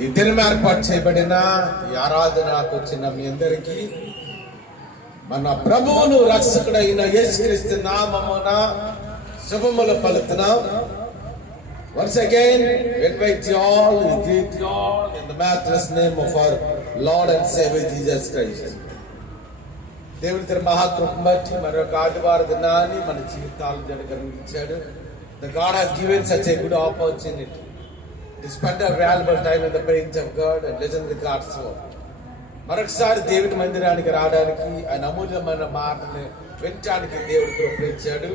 ఈ దినం ఏర్పాటు చేయబడిన ఈ ఆరాధనకు వచ్చిన మీ అందరికీ మన ప్రభువును రక్షకుడైన యేసుక్రీస్తు నామమున శుభములు పలుకుతున్నాం. Once again, we invite you all, we greet you all in the matchless name of our Lord and Savior Jesus Christ. దేవుని తన మహాకృపను బట్టి మరొక ఆదివార దినాన్ని మన జీవితాలు జరగనిచ్చాడు. The God has given such a good opportunity to spend a valuable time in the presence of God and listen to God's word. మరొకసారి దేవుని మందిరానికి రావడానికి ఆయన అమూల్యమైన మాటలు వినడానికి దేవుడు కృపనిచ్చాడు.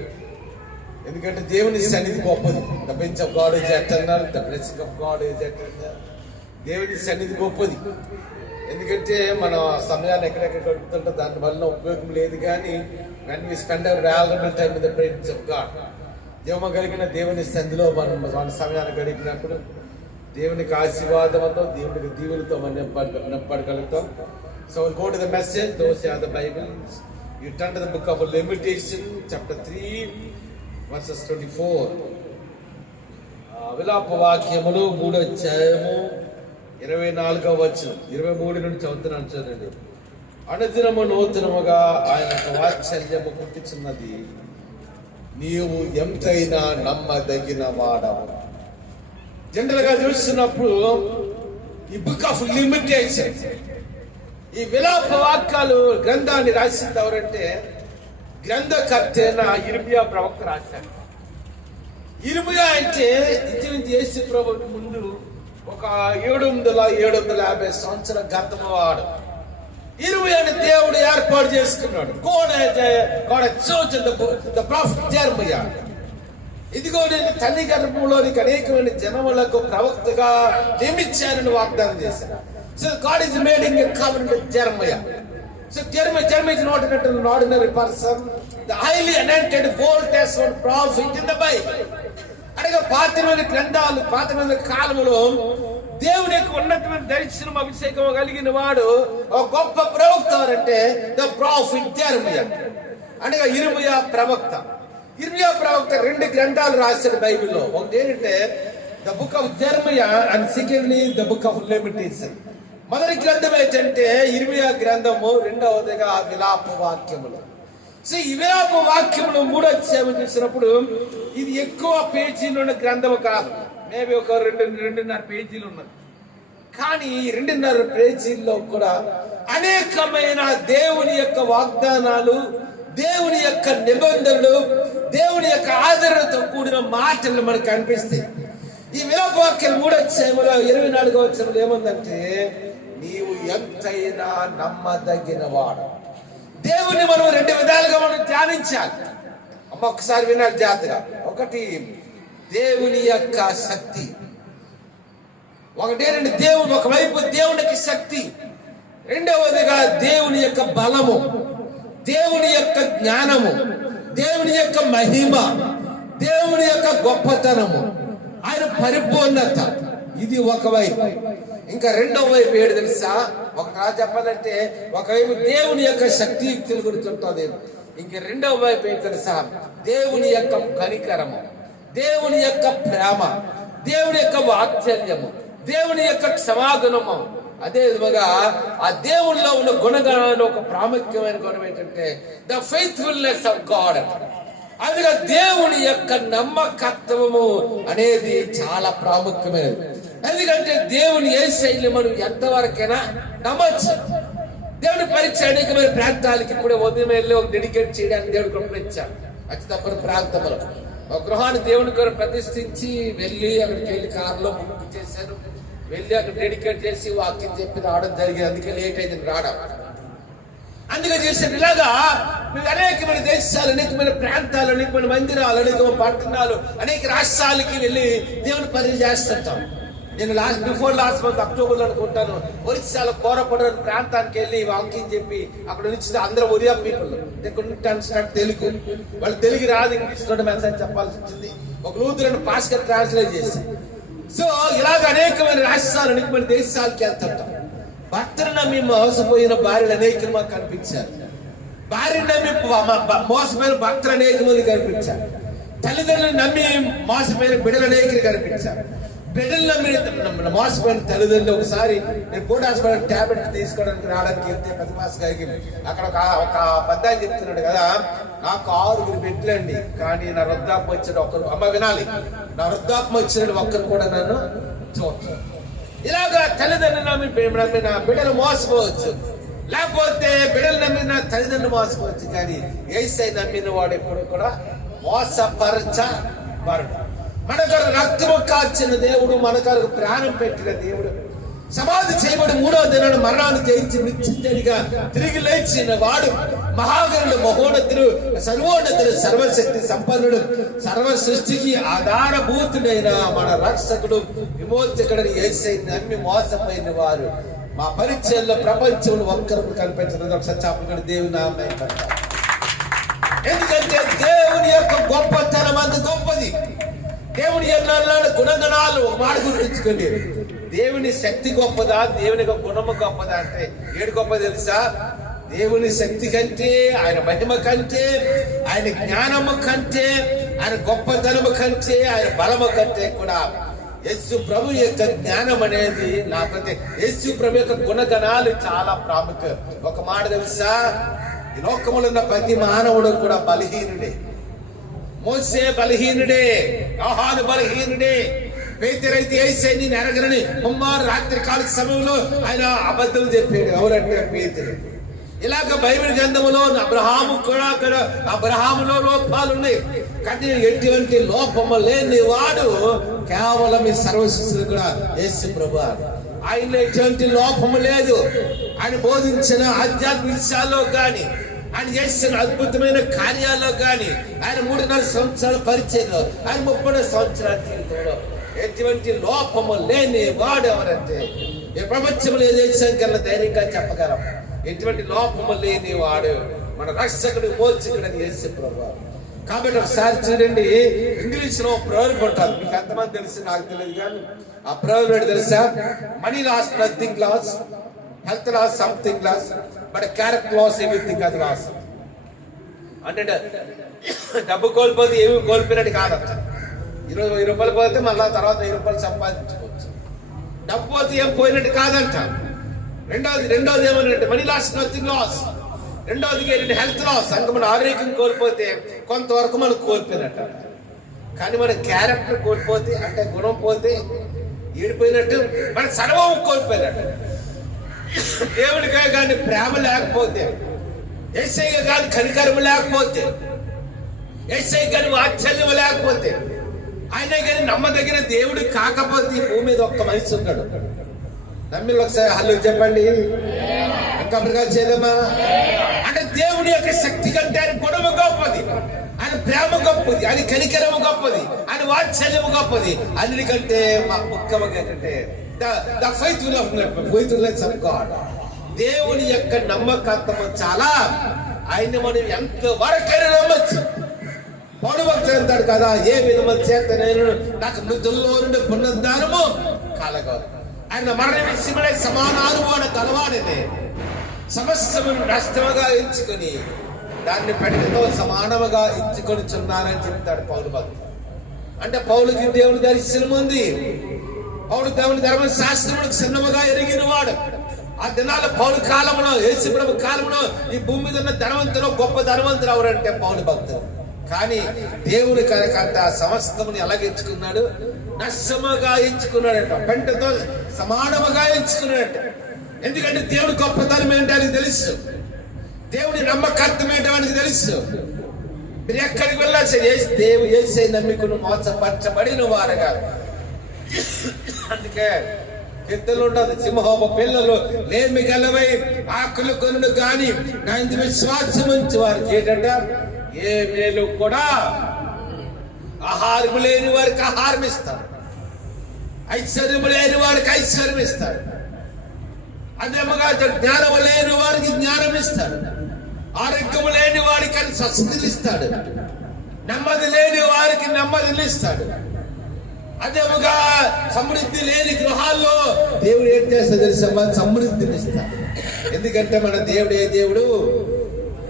ఎందుకంటే దేవుని సన్నిధి గొప్పది. The bench of God is eternal, the blessing of God is eternal. దేవుని సన్నిధి గొప్పది. ఎందుకంటే మన సమయాన్ని ఎక్కడెక్కడ గడుపుతుంటే దాని వల్ల ఉపయోగం లేదు. కానీ when we spend our valuable time in the presence of God, జీవమ కలిగిన దేవుని సన్నిధిలో మనం మన సమయాన్ని గడిపినప్పుడు దేవునికి ఆశీర్వాదంతో దేవునికి దీవులతో మనం నింపడగలుగుతాం. So we'll go to the message. Those who have the Bibles, you turn to the book of Lamentation, chapter 3, verses 24. విలాప వాక్యములు 3వ అధ్యాయము 24వ వచనం 23 నుండి చదువుతున్నాను చూడండి. అనుదినము నూతనముగా ఆయన వాత్సల్యము పుట్టించున్నది, నీవు ఎంతైనా నమ్మదగిన వాడవు. జనరల్ గా చూస్తున్నప్పుడు ఈ బుక్ ఆఫ్ లిమిటేషన్, ఈ విలాప వాక్యాలు గ్రంథాన్ని రాసింది ఎవరంటే గ్రంథకర్త ఇర్మియా ప్రవక్త రాశాడు. ఇర్మియా అంటే ఇంచుమించు యేసు ప్రభువుకి ముందు ఒక 750 సంవత్సరాల గతము వాడు. ఇర్మియాని దేవుడు ఏర్పాటు చేసుకున్నాడు. God had chosen the prophet Jeremiah. ఇదిగో నేను తల్లి గర్భంలోనికి అనేకమైన జనములకు ప్రవక్తగా నియమించానని వాగ్దానం చేశాను. So God is making a covenant with Jeremiah. So Jeremiah is not an ordinary person, the highly anointed Old Testament prophet in the Bible. అనగా పాతమైన గ్రంథాలు, పాతమైన కాలంలో దేవుని యొక్క ఉన్నతమైన దర్శనం అభిషేకం కలిగిన వాడు ఒక గొప్ప ప్రవక్త అంటే ద ప్రాఫిట్ జెరమియా. అనగా ఇర్మియా ప్రవక్త. ఇర్మియా ప్రవక్త 2 గ్రంథాలు రాశాడు బైబిల్లో. ఒకటి ఏంటంటే the book of Jeremiah and secondly the book of Lamentation. మొదటి గ్రంథం ఏంటంటే ఇర్మియా గ్రంథము, రెండవదిగా విలాప వాక్యములు. సో ఈ విలాప వాక్యములు 3వ అధ్యాయం చూసినప్పుడు ఇది ఎక్కువ పేజీలు ఉన్న గ్రంథము కాదు. మేబీ ఒక 2.5 పేజీలు ఉన్నది. కానీ ఈ 2.5 పేజీల్లో కూడా అనేకమైన దేవుని యొక్క వాగ్దానాలు, దేవుని యొక్క నిబంధనలు, దేవుని యొక్క ఆదరణతో కూడిన మాటలు మనకు కనిపిస్తాయి. ఈ విలాప వాక్యం 3వ అధ్యాయంలో 24వ వచనంలో ఏముందంటే, నీవు ఎంతైనా నమ్మదగిన వాడు. దేవుని మనం 2 విధాలుగా మనం ధ్యానించాలి. అమ్మ ఒకసారి వినాలి జాగ్రత్తగా. ఒకటి దేవుని యొక్క శక్తి. ఒకటేనండి దేవుని, ఒకవైపు దేవునికి శక్తి, రెండవదిగా దేవుని యొక్క బలము, దేవుని యొక్క జ్ఞానము, దేవుని యొక్క మహిమ, దేవుని యొక్క గొప్పతనము, ఆయన పరిపూర్ణత. ఇది ఒకవైపు. ఇంకా రెండవ వైపు ఏడు తెలుసా? ఒక చెప్పాలంటే ఒకవైపు దేవుని యొక్క శక్తియుక్తులు గురించి ఉంటుంది. ఇంక రెండవ వైపు ఏంటి తెలుసా? దేవుని యొక్క కనికరము, దేవుని యొక్క ప్రేమ, దేవుని యొక్క వాత్సల్యము, దేవుని యొక్క క్షమాగుణము. అదే విధంగా ఆ దేవునిలో ఉన్న గుణగణాలు ఒక ప్రాముఖ్యమైన గుణం ఏంటంటే ద ఫెయిత్ఫుల్నెస్ ఆఫ్ గాడ్. అందులో దేవుని యొక్క నమ్మకత్వము అనేది చాలా ప్రాముఖ్యమైనది. ఎందుకంటే దేవుని ఏ శైలి మనం ఎంతవరకైనా నమ్మచ్చు. దేవుని పరీక్ష అనేకమైన ప్రాంతాలకి ఇప్పుడు ఉదయం వెళ్ళి ఒక డెడికేట్ చేయడానికి దేవుడు కృపనిచ్చాడు. అతి తప్పని ప్రాంతంలో ఒక గృహాన్ని దేవుని కొరకు ప్రతిష్ఠించి వెళ్ళి అక్కడికి వెళ్ళి కారులో బుక్ చేశారు. వెళ్ళి అక్కడ డెడికేట్ చేసి వాక్యం చెప్పి రావడం జరిగింది. అందుకే లేట్ అయింది రావడం. అందుకే చేశారు. ఇలాగా మేము అనేకమైన దేశాలు, అనేకమైన ప్రాంతాలు, అనేకమైన మందిరాలు, అనేకమైన పట్టణాలు, అనేక రాష్ట్రాలకి వెళ్ళి దేవుని పని చేస్తుంటాం. నేను బిఫోర్ లాస్ట్ మంత్ అక్టోబర్లో అనుకుంటాను ఒరిస్సాలో కోరపడ ప్రాంతానికి వెళ్ళి వాక్యం చెప్పి అక్కడ నుంచి అందరూ ఒరియా పీపుల్ తెలుగు, వాళ్ళు తెలుగు రాదు, ఇంగ్లీష్లో మెసేజ్ చెప్పాల్సి వచ్చింది. ఒక లూథరన్ పాస్టర్ ట్రాన్స్లేట్ చేసి. సో ఇలాగ అనేకమైన రాష్ట్రాలు, అనేకమైన దేశాలకి వెళ్తుంటాం. భర్తను నమ్మి మోసపోయిన భార్యలు అనేకలు మాకు కనిపించారు. భార్యను నమ్మి మోసపోయిన భర్తలు అనేక మంది కనిపించారు. తల్లిదండ్రులు నమ్మి మోసపోయిన బిడ్డలు అనేకలు కనిపించారు. బిడ్డలు మోసపోయిన తల్లిదండ్రులు ఒకసారి నేను బోర్డు హాస్పిటల్ టాబ్లెట్ తీసుకోవడానికి రావడానికి వెళ్తే పెద్ద మాస్ గారికి అక్కడ ఒక పెద్ద చెప్తున్నాడు కదా, నాకు 6 బిడ్డలండి, కానీ నా వృద్ధాపం వచ్చిన ఒక్కరు, అమ్మ వినాలి, నా వృద్ధాపం వచ్చిన ఒక్కరు కూడా నన్ను చూడలేదు. ఇలాగా తల్లిదండ్రులు నమ్మిన బిడ్డలు మోసపోవచ్చు, లేకపోతే బిడ్డలు నమ్మిన తల్లిదండ్రులు మోసపోవచ్చు, కానీ యేసయ్య నమ్మిన వాడు ఎప్పుడు కూడా మోసపరచబడడు. మన కొరకు రక్తము కాచిన దేవుడు, మన కొరకు ప్రాణం పెట్టిన దేవుడు, సమాధి చేయబడి 3వ దినాన్ని మరణాన్ని జయించి మృత్యుంజయుడిగా తిరిగి లేచిన వాడు, మహాగణుడు, మహోన్నతుడు, సర్వోన్నతుడు, సర్వశక్తి సంపన్నుడు, సర్వ సృష్టికి ఆధారభూతుడైన మన రక్షకుడు, విమోచకుడని యేసయ్యను నమ్మి మోసపోయిన వారు మా పరిచయంలో ప్రపంచంలో ఒక్కరికి కనిపించలేదు. ఒకసారి చెప్పగలడు దేవుని నామం. ఎందుకంటే దేవుని యొక్క గొప్పతనం అంత గొప్పది. దేవుని ఎన్నాళ్ళు గుణగణాలు మాట గుర్తించుకోండి. దేవుని శక్తి గొప్పదా, దేవుని గుణము గొప్పదా అంటే ఏడు గొప్ప తెలుసా? దేవుని శక్తి కంటే, ఆయన మహిమ కంటే, ఆయన జ్ఞానము కంటే, ఆయన గొప్పతనము కంటే, ఆయన బలము కంటే కూడా యేసు ప్రభు యొక్క జ్ఞానం అనేది, లేకపోతే యేసు ప్రభు యొక్క గుణగణాలు చాలా ప్రాముఖ్యం. ఒక మాట తెలుసా? ఈ లోకములో ఉన్న ప్రతి మానవుడు కూడా బలహీనుడే. మోసే బలహీనుడే, యోహాను బలహీనుడే, పేతురైతే యేసయ్యని ఎరగనని ముమ్మారు రాత్రి కాల సమయంలో ఆయన అబద్ధం చెప్పాడు. ఎవరంటే పేతురు. ఇలాగ బైబిల్ గ్రంథంలో అబ్రహాములో లోపాలు ఉన్నాయి, కానీ ఎటువంటి లోపము లేని వాడు కేవలం ఈ సర్వశిష్యులు కూడా యేసు ప్రభు. ఆయన ఎటువంటి లోపము లేదు. ఆయన బోధించిన ఆధ్యాత్మిక విషయాల్లో కానీ, ఆయన చేసిన అద్భుతమైన కార్యాల్లో కానీ, ఆయన 3.5 సంవత్సరాల పరిచయంలో, ఆయన 30 సంవత్సరాల జీవితంలో ఎటువంటి లోపము లేని వాడు ఎవరంటే ఈ ప్రపంచంలో ఏ దేశం కన్నా ధైర్యంగా చెప్పగలం, ఎటువంటి లోపము లేని వాడు మన రక్షకుడు, మోచకుడు అని యేసు ప్రభువు. కాబట్టి ఒకసారి చూడండి, ఇంగ్లీష్ లో ప్రవర్బ్ ఉంటారు, మీకు ఎంతమంది తెలుసు నాకు తెలియదు, కానీ ఆ ప్రవర్బ్ ఏంటి తెలుసా? Money loss nothing loss, health loss something loss, but character loss everything అది లాస్. అంటే డబ్బు కోల్పోతే ఏమి కోల్పోయినట్టు కాదంట. 20 రూపాయలు పోతే మళ్ళా తర్వాత 10 రూపాయలు సంపాదించుకోవచ్చు. డబ్బు పోతే ఏం పోయినట్టు కాదంట. రెండోది ఏమనంటే మనీ లాస్ నథింగ్ లాస్. రెండోదికి ఏంటంటే హెల్త్ లాస్, అంటే మన ఆరోగ్యం కోల్పోతే కొంతవరకు మనకు కోల్పోయినట్టు. కానీ మన క్యారెక్టర్ కోల్పోతే, అంటే గుణం పోతే ఏడిపోయినట్టు, మన సర్వం కోల్పోయినట్టు. దేవుడిగా కానీ ప్రేమ లేకపోతే, యేసయ్య కానీ కనికరం లేకపోతే, యేసయ్య కానీ వాత్సల్యం లేకపోతే, ఆయన కానీ నమ్మదగిన దేవుడు కాకపోతే ఈ భూమి మీద ఒక్క మనిషి ఉన్నాడు. నమ్మిలు ఒకసారి హలో చెప్పండి. ఇంకా చేయదమ్మా. అంటే దేవుడి యొక్క శక్తి కంటే ఆయన గుణము గొప్పది, ఆయన ప్రేమ గొప్పది, ఆయన కనికరము గొప్పది, ఆయన వాత్సల్యము గొప్పది. అన్నిటికంటే మా ముఖ్యంగా ఏంటంటే the faithfulness of God. దేవుని యొక్క నమ్మకత్వము చాలా. ఆయన మనం ఎంత వరకైనా నమ్మచ్చు. పౌలు భక్తుడు అంటాడు కదా, ఏ విధము చేత నేను నాకు మృతుల్లో నుండి పునరుద్ధానము కలగదు. ఆయన మరణ విషయమై సమానానుభవం కలవాడనే సమస్తమును నష్టముగా ఎంచుకొని దాన్ని పెట్టతో సమానముగా ఎంచుకొని చున్నానని చెప్తాడు పౌలు భక్తుడు. అంటే పౌలుకి దేవుని దర్శనం ఉంది. పౌలు దేవుని ధర్మశాస్త్రములకు చిన్నముగా ఎరిగిన వాడు. ఆ దినాల పౌలు కాలంలో, యేసు ప్రభు కాలంలో ఈ భూమి మీద ఉన్న ధనవంతులు, గొప్ప ధనవంతులు ఎవరంటే పౌలు భక్తులు. కానీ దేవుని కనుకంట సమస్తముని ఎలాగ ఎంచుకున్నాడు? నష్టముగా ఎంచుకున్నాడట, పెంటతో సమానముగా ఎంచుకున్నాడట. ఎందుకంటే దేవుడి గొప్పతనం ఏంటో ఆయనకు తెలుసు, దేవుడి నమ్మకత్వం ఏంటో ఆయనకు తెలుసు. మీరు ఎక్కడికి వెళ్ళా సరే యేసయ్య నమ్మికుని మోసపరచబడిన వారుగా. అందుకే కీర్తనలు ఉండదు, సింహోప పిల్లలు లేమి గలవై ఆకులు కొనుడు గాని నా ఇందు విశ్వాసం ఉంచి వారికి ఏంటంట ఏ మేలు కూడా, ఆహారము లేని వారికి ఆహారం ఇస్తాడు, ఐశ్వర్యము లేని వారికి ఐశ్వర్యం ఇస్తాడు, అదేమగా జ్ఞానము లేని వారికి జ్ఞానం ఇస్తాడు, ఆరోగ్యము లేని వారికి అని స్వస్థతలు ఇస్తాడు, నెమ్మది లేని వారికి నెమ్మదిని ఇస్తాడు. అదేముగా సమృద్ధి లేని గృహాల్లో దేవుడు ఏం చేస్తాడు తెలుసా? సమృద్ధిని ఇస్తాడు. ఎందుకంటే మన దేవుడు ఏ దేవుడు?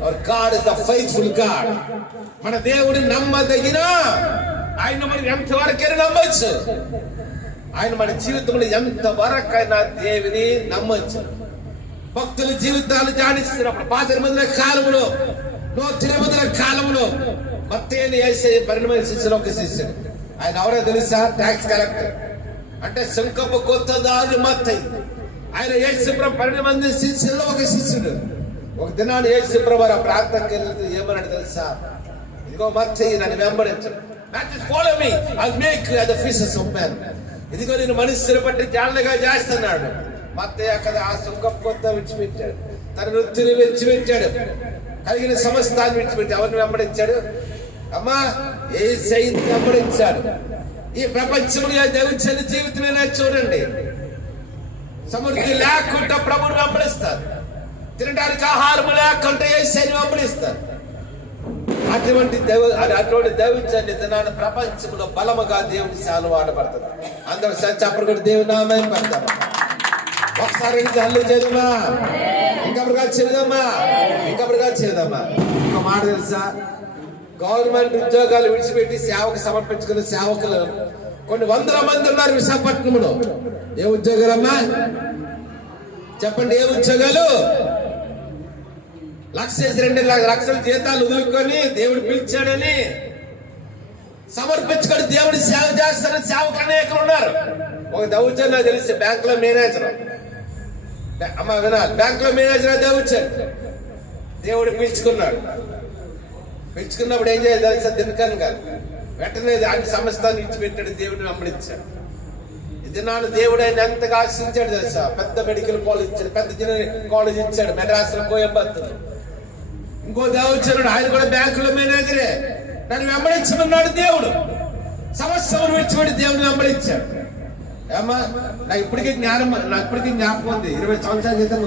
Hour God is the faithful God. మన దేవుడు నమ్మదగిన, ఆయన మనం ఎంతవరకైనా నమ్మచ్చు. ఆయన మన జీవితంలో ఎంత వరకైనా దేవుని నమ్మొచ్చు. భక్తుల జీవితాలు ధ్యానిస్తున్నప్పుడు పాత నిబంధన కాలంలో, నూతన నిబంధన కాలంలో మత్తయిని యేసయ్య పరిణమైన శిష్యులు ఒక శిష్యుడు. ఆయన ఎవరో తెలుసా? Tax collector. అంటే శంఖపు కొత్తదారు మత్తయి. ఆయన యేసుప్రభు పరిణమైన శిష్యుల్లో ఒక శిష్యుడు. ఒక దినాన్ని యేసుప్రభు ఆ ప్రాంతానికి వెళ్తే ఏమన్నాడు తెలుసా? ఇదిగో మత్తయి నన్ను వెంబడించు. Follow me, I'll make you the fishers of men. ఇదిగో నేను మనుషులు బట్టి జాలగా చేస్తున్నాడు. మత్తయి అక్కడ ఆ శంఖపు కొత్త విడిచిపెట్టాడు, తన వృత్తిని విడిచిపెట్టాడు, కలిగిన సమస్తాన్ని విడిచిపెట్టి ఎవరిని వెంబడించాడు? అమ్మా యేసయ్యని వెంబడించాడు. ఈ ప్రపంచంలో దేవుని జీవితమైనా చూడండి, సమృద్ధి లేకుండా ప్రభుని వెంబడిస్తారు, తినడానికి ఆహారం లేకుండా యేసయ్యని వెంబడిస్తారు. అటువంటి దైవజన్ని దినాన్ని ప్రపంచంలో బలముగా దేవుని సేవలు వాడబడుతుంది. అందరూ చప్పట్లు కూడా దేవుని నామం పడతారు. ఒకసారి హల్లు చేద్దామా, ఇంకప్పుడుగా చేద్దామా, ఇంకప్పుడుగా చేద్దామా. ఒక మాట తెలుసా? గవర్నమెంట్ ఉద్యోగాలు విడిచిపెట్టి సేవకు సమర్పించుకున్న సేవకులు కొన్ని వందల మంది ఉన్నారు విశాఖపట్నంలో. ఏ ఉద్యోగాలమ్మా చెప్పండి? ఏ ఉద్యోగాలు? 1,02,00,000 జీతాలు వదులుకొని దేవుడు పిలిచాడని సమర్పించుకొని దేవుడి సేవ చేస్తారని సేవకులు అనేకలు ఉన్నారు. ఒక దౌర్జన్యం నాకు తెలిసి బ్యాంక్ లో మేనేజర్, అమ్మ వినాలి, బ్యాంక్ లో మేనేజర్ దౌర్జన్ దేవుడు పిలుచుకున్నాడు. పిలుచుకున్నప్పుడు ఏం చేయాలి తెలుసా? దినకన్ గారు వెంటనే అన్ని సమస్తాన్ని విడిచిపెట్టాడు, దేవుడిని వెంబడించాడు. ఇది నాన్న దేవుడు ఆయన ఎంతగా ఆశించాడు తెలుసా? పెద్ద మెడికల్ కాలేజ్ ఇచ్చాడు, పెద్ద ఇంజనీరింగ్ కాలేజ్ ఇచ్చాడు, మెడ్రాస్లో కోయంబత్తూరు. ఇంకో దేవుడు ఆయన కూడా బ్యాంకులో మేనేజరే. నన్ను వెంబడించమన్నాడు దేవుడు. సంవత్సరం విడిచిపెట్టి దేవుడిని వెంబడించాడు. ఏమా నాకు ఇప్పటికీ జ్ఞాపకం ఉంది. 20 సంవత్సరాల క్రితం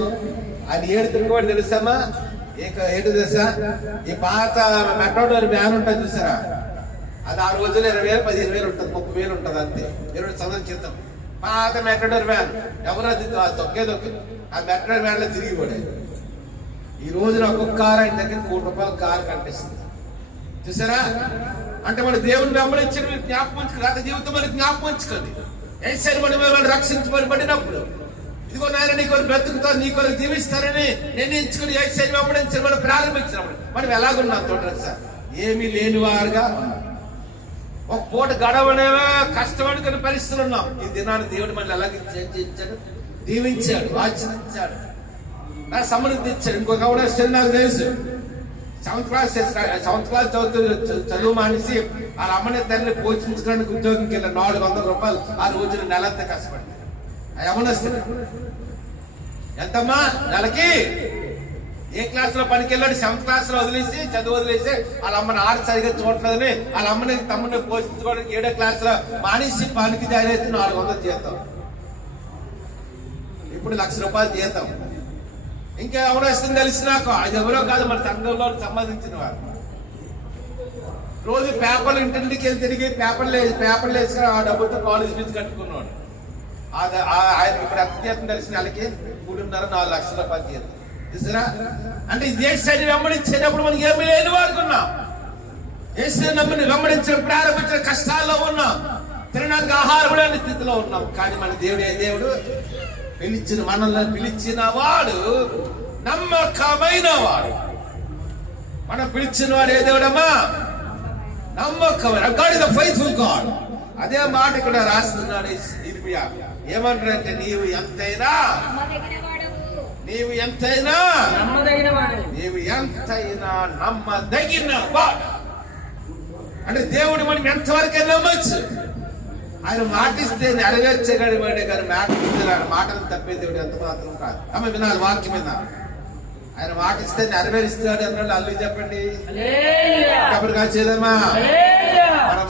ఆయన ఏడు తిరుగుబాటు తెలుసామా? ఏంటి తెలుసా? ఈ పాత మెట్రోడోర్ వ్యాన్ ఉంటుంది చూసారా? అది ఆ రోజుల్లో 20,000, 15,000 ఉంటుంది, 30,000 ఉంటుంది అంతే. 20 సంవత్సరాల క్రితం పాత మెట్రోడోర్ వ్యాన్. ఎవరు అది తొక్కేది? ఆ మెట్రోడోర్ వ్యాన్ లో తిరిగి పడేది. ఈ రోజున ఒక్కొక్క కారు ఆయన దగ్గర ₹1,00,000 కారు కనిపిస్తుంది చూసారా? అంటే మన దేవుని వెంబడించిన జ్ఞాపకం ఉంచుకోండి, గత జీవితం మనకి జ్ఞాపకం ఉంచుకోండి. యేసయ్య మనం రక్షించబడి పడినప్పుడు ఇదిగో నాయన నీ కొరకు బ్రతుకుతాను, నీ కొరకు జీవిస్తారని నిర్ణయించుకుని యేసయ్య వెంబడించడం మనం ప్రారంభించినప్పుడు మనం ఎలాగున్నాం చూడండి సార్. ఏమీ లేని వారుగా ఒక పూట గడవనేవే కష్టపడుకునే పరిస్థితులు ఉన్నాం. ఈ దినాన్ని దేవుడు మనల్ని ఎలాగ చేయించాడు, దీవించాడు, ఆచరించాడు, సమృద్ధి ఇచ్చాడు. ఇంకొక వస్తుంది నాకు తెలుసు. 7th క్లాస్ చదువు మానేసి వాళ్ళ అమ్మని తల్లిని పోషించడానికి ఉద్యోగంకి వెళ్ళి ₹400 ఆ రోజున నెలంతా కష్టపడి అమ్మనేస్తుంది. ఎంతమ్మా నెలకి? ఏ క్లాస్ లో పనికి వెళ్ళాడు? 7th క్లాస్ లో చదువు వదిలేసి వాళ్ళ అమ్మని సరిగా చూడలేదని వాళ్ళ అమ్మని తమ్ముడిని పోషించుకోవడానికి 7వ క్లాస్ లో మానేసి పనికి జాయిన్ అయితే ₹400 జీతం. ఇప్పుడు ₹1,00,000 జీతం. ఇంకా ఎవరు వస్తుంది తెలిసి నాకు, అది ఎవరో కాదు, మన సంఘంలో సంబంధించిన వారు. రోజు పేపర్లు ఇంటింటికి వెళ్ళి తిరిగి పేపర్లు వేసుకుని ఆ డబ్బుతో కాలేజ్ ఫీజు కట్టుకున్నాడు. ఆయన ఇప్పుడు ఎంత జీతం తెలిసిన నెలకి? 3.5-4 లక్షల జీతం. చూసారా? అంటే ఇదే సైడ్ వెంబడించేటప్పుడు మనకి ఏమీ లేని వాడుకున్నాం. యేసు నమ్మిని వెంబడించిన ప్రారంభించిన కష్టాల్లో ఉన్నాం, తినడానికి ఆహారం లేని స్థితిలో ఉన్నాం. కానీ మన దేవుడు మనల్ని పిలిచిన వాడు నమ్మకమైన వాడు. మనం పిలిచిన వాడు ఏ దేవుడమ్మా? నమ్మకమైన God is the faithful God. అదే మాట ఇక్కడ రాస్తున్నాడు ఇర్మియా. ఏమంటారంటే నీవు ఎంతైనా నమ్మదగిన వాడు. అంటే దేవుడు మనం ఎంతవరకు నమ్మచ్చు. ఆయన మాటిస్తే నెరవేర్చగడి వాడే కానీ మాటలు తప్పే దేవుడు ఎంత మాత్రం కాదు. అమ్మ వినాలి, వాక్యం వినాలి. ఆయన మాటిస్తే నెరవేరుస్తాడు అన్నాడు. అల్లు చెప్పండి, కబురుగా చేద్దామా? మనం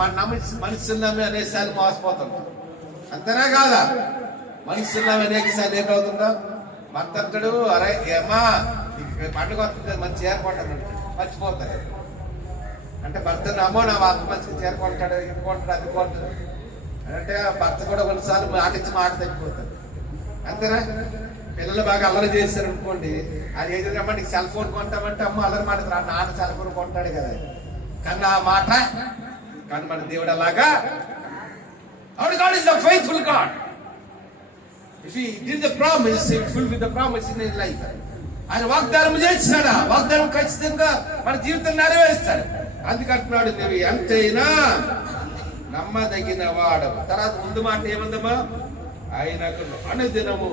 మనుషులు నమ్మి అనేకసార్లు మోసపోతుంటాం. అంతేనా కాదా? మనుషులు నమ్మి అనేకసార్లు ఏమవుతుందా? భర్తడు అరే ఏమా పండుగ వస్తుంది మంచి చేరుకుంటాడు, మర్చిపోతాడు. అంటే భర్త నమ్మో నా వార్త మంచిగా చేరుకుంటాడు, ఇనుకుంటాడు, అందుకుంటాడు అంటే భర్త కూడా కొన్నిసార్లు మాటించి మాట తగ్గిపోతాడు. అంతేనా? పిల్లలు బాగా అల్లరి చేశారు అనుకోండి, అది ఏదైనా నీకు సెల్ ఫోన్ కొంటామంటే అమ్మ అల్లరి మాట నాన్న సెల్ ఫోన్ కొంటాడు కదా. కానీ ఆ మాట కానీ మన దేవుడు అలాగా Our God is a faithful God. If He did the promise, He will fulfill the promise in His life. ఆయన వాగ్దానం చేస్తాడా? వాగ్దానం ఖచ్చితంగా మన జీవితం నెరవేరుస్తాడు. అందుకంటున్నాడు, నువ్వు ఎంతైనా నమ్మదగిన వాడు. తర్వాత ముందు మాట ఏముందమ్మా? ఆయనకు అనుదినము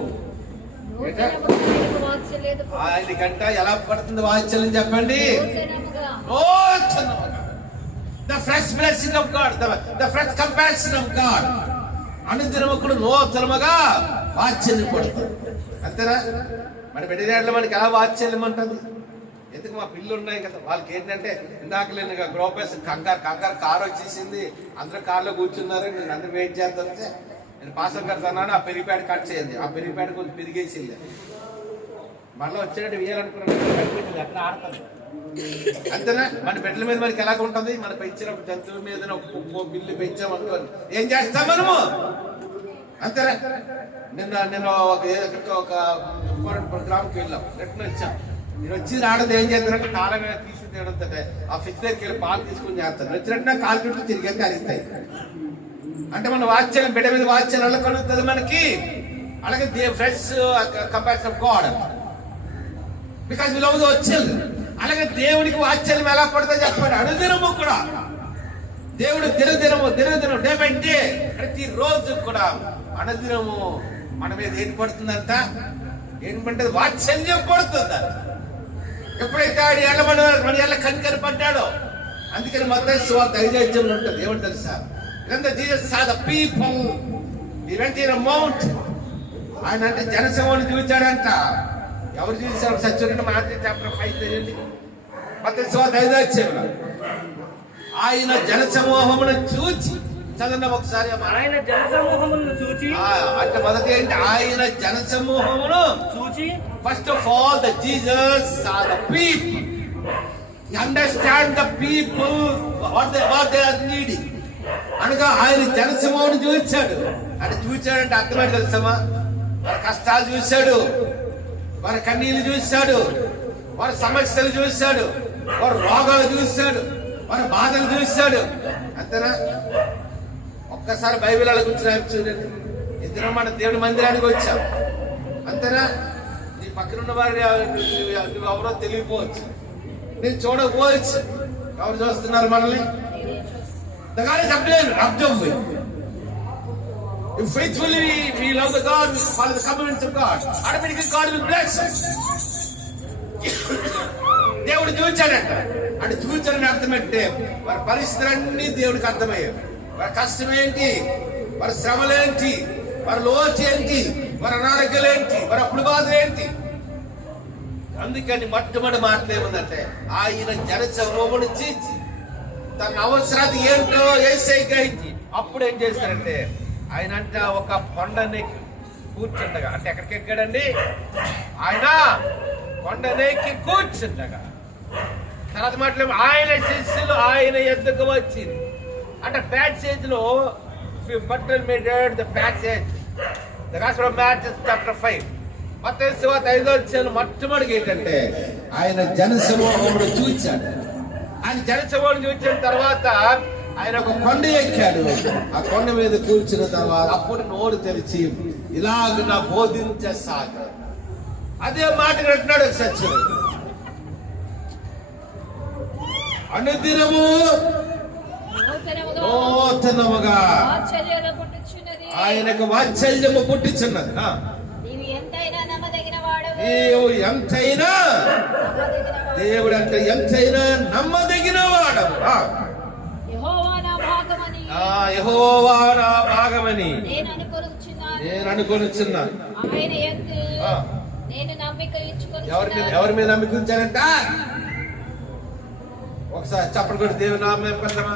ఆయనకంట ఎలా పడుతుంది వాత్సల్యం చెప్పండి? The fresh blessing of God, the fresh compassion of God. అనుదినము కూడా నూతనముగా వాత్సల్యం పడుతుంది. అంతేనా? మన బిడ్డలో మనకి ఎలా వాత్సల్యం ఉంటుంది? ఎందుకు మా పిల్లలు ఉన్నాయి కదా, వాళ్ళకి ఏంటంటే ఇందాకలేను గ్రోపేస్ కంగారు కారు వచ్చేసింది, అందరూ కార్లో కూర్చున్నారు, నేను అందరూ వెయిట్ చేస్తుంటే నేను పాసం కడతాను, ఆ పెరిగిపేట కట్ చేయండి, ఆ పెరిగిపేట కొంచెం పెరిగేసింది, మళ్ళీ వచ్చేటట్టు వేయాలనుకున్నాను, ఎక్కడ ఆడతాను. అంతేనా? మన బిడ్డల మీద మనకి ఎలాగ ఉంటుంది? మనం పెంచిన జంతువుల మీద బిల్లు పెంచామనుకోండి, ఏం చేస్తాం మనము? అంతేనా? నిన్న ఒక ప్రోగ్రామ్కి వెళ్ళాం, రిటర్న్ వచ్చాం. నేను వచ్చి రావడం ఏం చేస్తానంటే తాళం తీసి తేడంటే ఆ ఫిక్స్ దగ్గరికి వెళ్ళి పాలు తీసుకుని చేస్తాను. వచ్చినట్టు కాలు చుట్టూ తిరిగి అరిస్తాయి. అంటే మన వాత్సల్యం, బిడ్డ మీద వాత్సల్యం ఎలా కలుగుతుంది మనకి? అలాగే fresh comparison of God, because we love the children. అలాగే దేవుడికి వాత్సల్యం ఎలా పడుతుందో చెప్పండి. అనుదినము కూడా దేవుడు దినదినము డే బై డే, ప్రతి రోజు కూడా అనుదినము మన మీద ఏం పడుతుందంట? ఏంటంటే వాత్సల్యం పడుతుంది. ఎప్పుడైతే ఆడు మన ఎల్ల కనికర పడ్డాడో, అందుకని మొత్తం సువార్త 5 ఉంటుంది. ఏమిటి తెలుసా? Jesus saw the people. He went in a mountain. ఆయన అంటే జనసమూహాన్ని చూచాడంట. ఎవరు చూసారు? సత్యుడు మాట్లాడి చాప్టర్ 5 తెలియండి. మొత్తం సువార్త 5 ఆయన జనసమూహమును చూచి చదవండి ఒకసారి. ఆయన జనసమూహమును చూచి, అంటే మొదటి ఏంటి? ఆయన జనసమూహమును చూచి, first of all the Jesus saw the people. He understand the people what they are needing. అనగా ఆయన జనసమూహమును చూచాడు. అంటే చూచాడంటే అర్థమైంది తెలుసమ్మా? వారి కష్టాలు చూశాడు, వారి కన్నీళ్లు చూశాడు, వారి సమస్యలు చూశాడు, వారి రోగాలు చూశాడు, వారి బాధలు చూశాడు. అంతేనా? ఒక్కసారి బైబిల్ అలా కూర్చుని చూడండి. ఇద్దరం మన దేవుడి మందిరానికి వచ్చాం. అంతేనా? నీ పక్కనున్న వారిని ఎవరో తెలియపోవచ్చు, నేను చూడకపోవచ్చు. ఎవరు చూస్తున్నారు మనల్ని? The God is observing. If faithfully we love the God, we follow the commandments of God, automatically God will bless us. దేవుడు చూచాడంట. అంటే చూచాడని అర్థం అంటే వారి పరిస్థితులన్నీ దేవుడికి అర్థమయ్యాయి. వారి కష్టం ఏంటి, వారి శ్రమలేంటి, వారి లోటు ఏంటి, వారి అనారోగ్యాలు ఏంటి, వారి అప్పుడు బాధలు ఏంటి. అందుకని మొట్టమొదటి మాటలు ఏముందంటే, ఆయన జనసమూహమును చీచి తన అవసరాలు ఏంటో ఏసైకి అయింది. అప్పుడు ఏం చేశారంటే, ఆయన అంట ఒక కొండని కూర్చుండగా, అంటే ఎక్కడికి ఎక్కాడండి? ఆయన కొండనేకి కూర్చుండగా, తర్వాత మాటలు ఆయన శిష్యులు ఆయన ఎద్దుకు వచ్చింది. అంటే ప్యాసేజ్ లో బట్టలు మేడాడు the passage the gospel of Matthew chapter 5 మత్తయి సువార్త 5 మొట్టమొదటి ఏంటంటే, ఆయన జనసమూహమును చూచాడు. ఆయన జనసమూహం చూసిన తర్వాత ఆయన ఒక కొండ ఎక్కాడు. ఆ కొండ మీద కూర్చున్న తర్వాత అప్పుడు నోరు తెరిచి ఇలాగ నా బోధించసాగాడు. అదే మాట అంటున్నాడు సత్యుడు. అనుదినము నూతనముగా ఆయనకు వాత్సల్యము పుట్టించున్నది. నీవు ఎంతైనా దేవుడు అంటే ఎంతైనా నమ్మదగిన వాడవు. యెహోవా నా భాగమని నేను అనుకొనుచున్నాను. ఎవరి మీద నమ్మిక ఉంచారంట? ఒకసారి చప్పటి కొట్టి దేవుని నామం పెడదామా?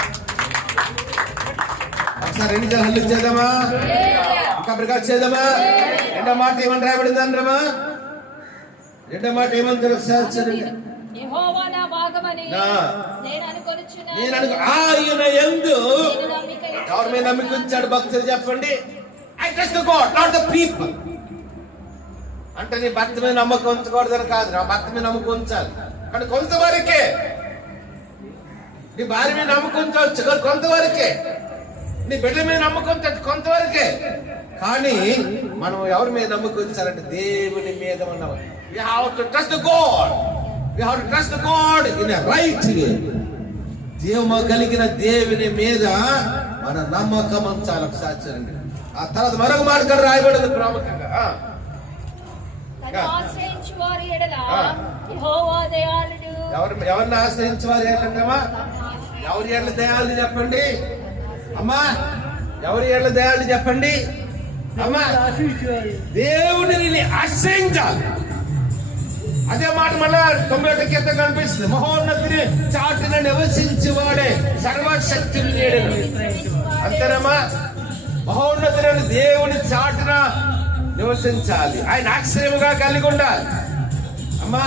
ఒకసారి 2 జనాలు చేద్దామా? ఇంకా ప్రకాశ్ చేద్దామా? రెండో మాట ఏమని రాయబడింది అంటామా? రెండో మాట ఏమని ఒకసారి ఆయన యందు ఎవరి మీద నమ్మిక ఉంచాడు భక్తులు చెప్పండి? I trust God, not the people. అంటే నీ భక్తి మీద నమ్మకం ఉంచకూడదని కాదు, నా భక్తి మీద నమ్మకం ఉంచాలి, కానీ కొంతవరకే. నీ భార్య మీద నమ్మకం ఉంచవచ్చు, కొంతవరకే. నీ బిడ్డ మీద నమ్మకం కొంతవరకే, కానీ మనం ఎవరి మీద నమ్మకం ఉంచాలంటే దేవుని మీద ఉన్నాం. We have to trust God. We have to trust God in a right way. జీవము కలిగిన దేవుని మీద మన నమ్మకం ఉంచాలి. ఒకసారి చూడండి. ఆ తర్వాత మరొక మాట కూడా రాయబడింది ప్రాముఖ్యంగా. ఎవరిని ఆశ్రయించి వారు ఏంటంటమ్మా? ఎవరి ఏళ్ళ దయాలు చెప్పండి అమ్మా, ఎవరి ఏళ్ళ దయాలు చెప్పండి అమ్మా. దేవుడిని ఆశ్రయించాలి. అదే మాట మళ్ళా 91 కీర్తన కనిపిస్తుంది. మహోన్నతిని చాటున నివసించి వాడే సర్వశక్తులు నేడను. అంతేనమ్మా, మహోన్నతులను దేవుని చాటున నివసించాలి. ఆయన ఆశ్రయముగా కలిగి ఉండాలి. అమ్మా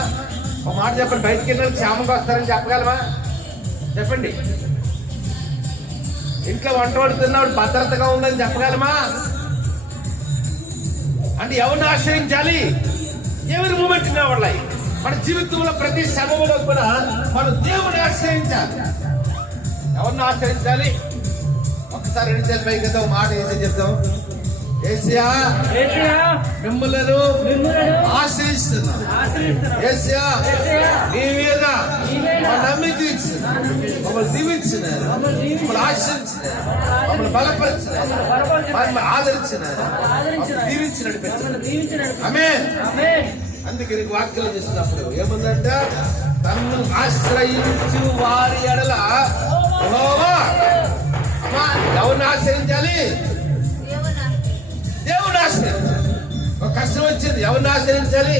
ఒక మాట చెప్పండి, బయటికి వెళ్ళి క్షేమంగా వస్తారని చెప్పగలమా? చెప్పండి. ఇంట్లో వంట వండుతున్నప్పుడు భద్రతగా ఉందని చెప్పగలమా? అంటే ఎవరిని ఆశ్రయించాలి? ఎవరి మూమెంట్ వాళ్ళవి మన జీవితంలో ప్రతి సమయంలో కూడా మనం దేవుని ఆశ్రయించాలి. ఎవరిని ఆశ్రయించాలి? ఒకసారి 2 చేతుల పైకి ఒక మాట వేసి చెప్తాం. యేసయ్యా మిమ్మలను ఆశ్రయిస్తున్నాను. యేసయ్యా నీ మీద నమ్మిక ఇచ్చినారు, మమ్మల్ని దీవించినారు, మమ్మల్ని ఆశ్రయించినారు, మమ్మల్ని బలపరిచినారు, మమ్మల్ని ఆదరించినారు, దీవించి నడిపించారు. ఆమేన్. అందుకే నీకు వాక్యాలు చేసినప్పుడు ఏముందంటే, తన్ను ఆశ్రయించు వారి ఎడల యెహోవా. అమ్మా ఎవరిని ఆశ్రయించాలి? దేవుని ఆశ్రయించాలి. ఒక కష్టం వచ్చింది, ఎవరిని ఆశ్రయించాలి?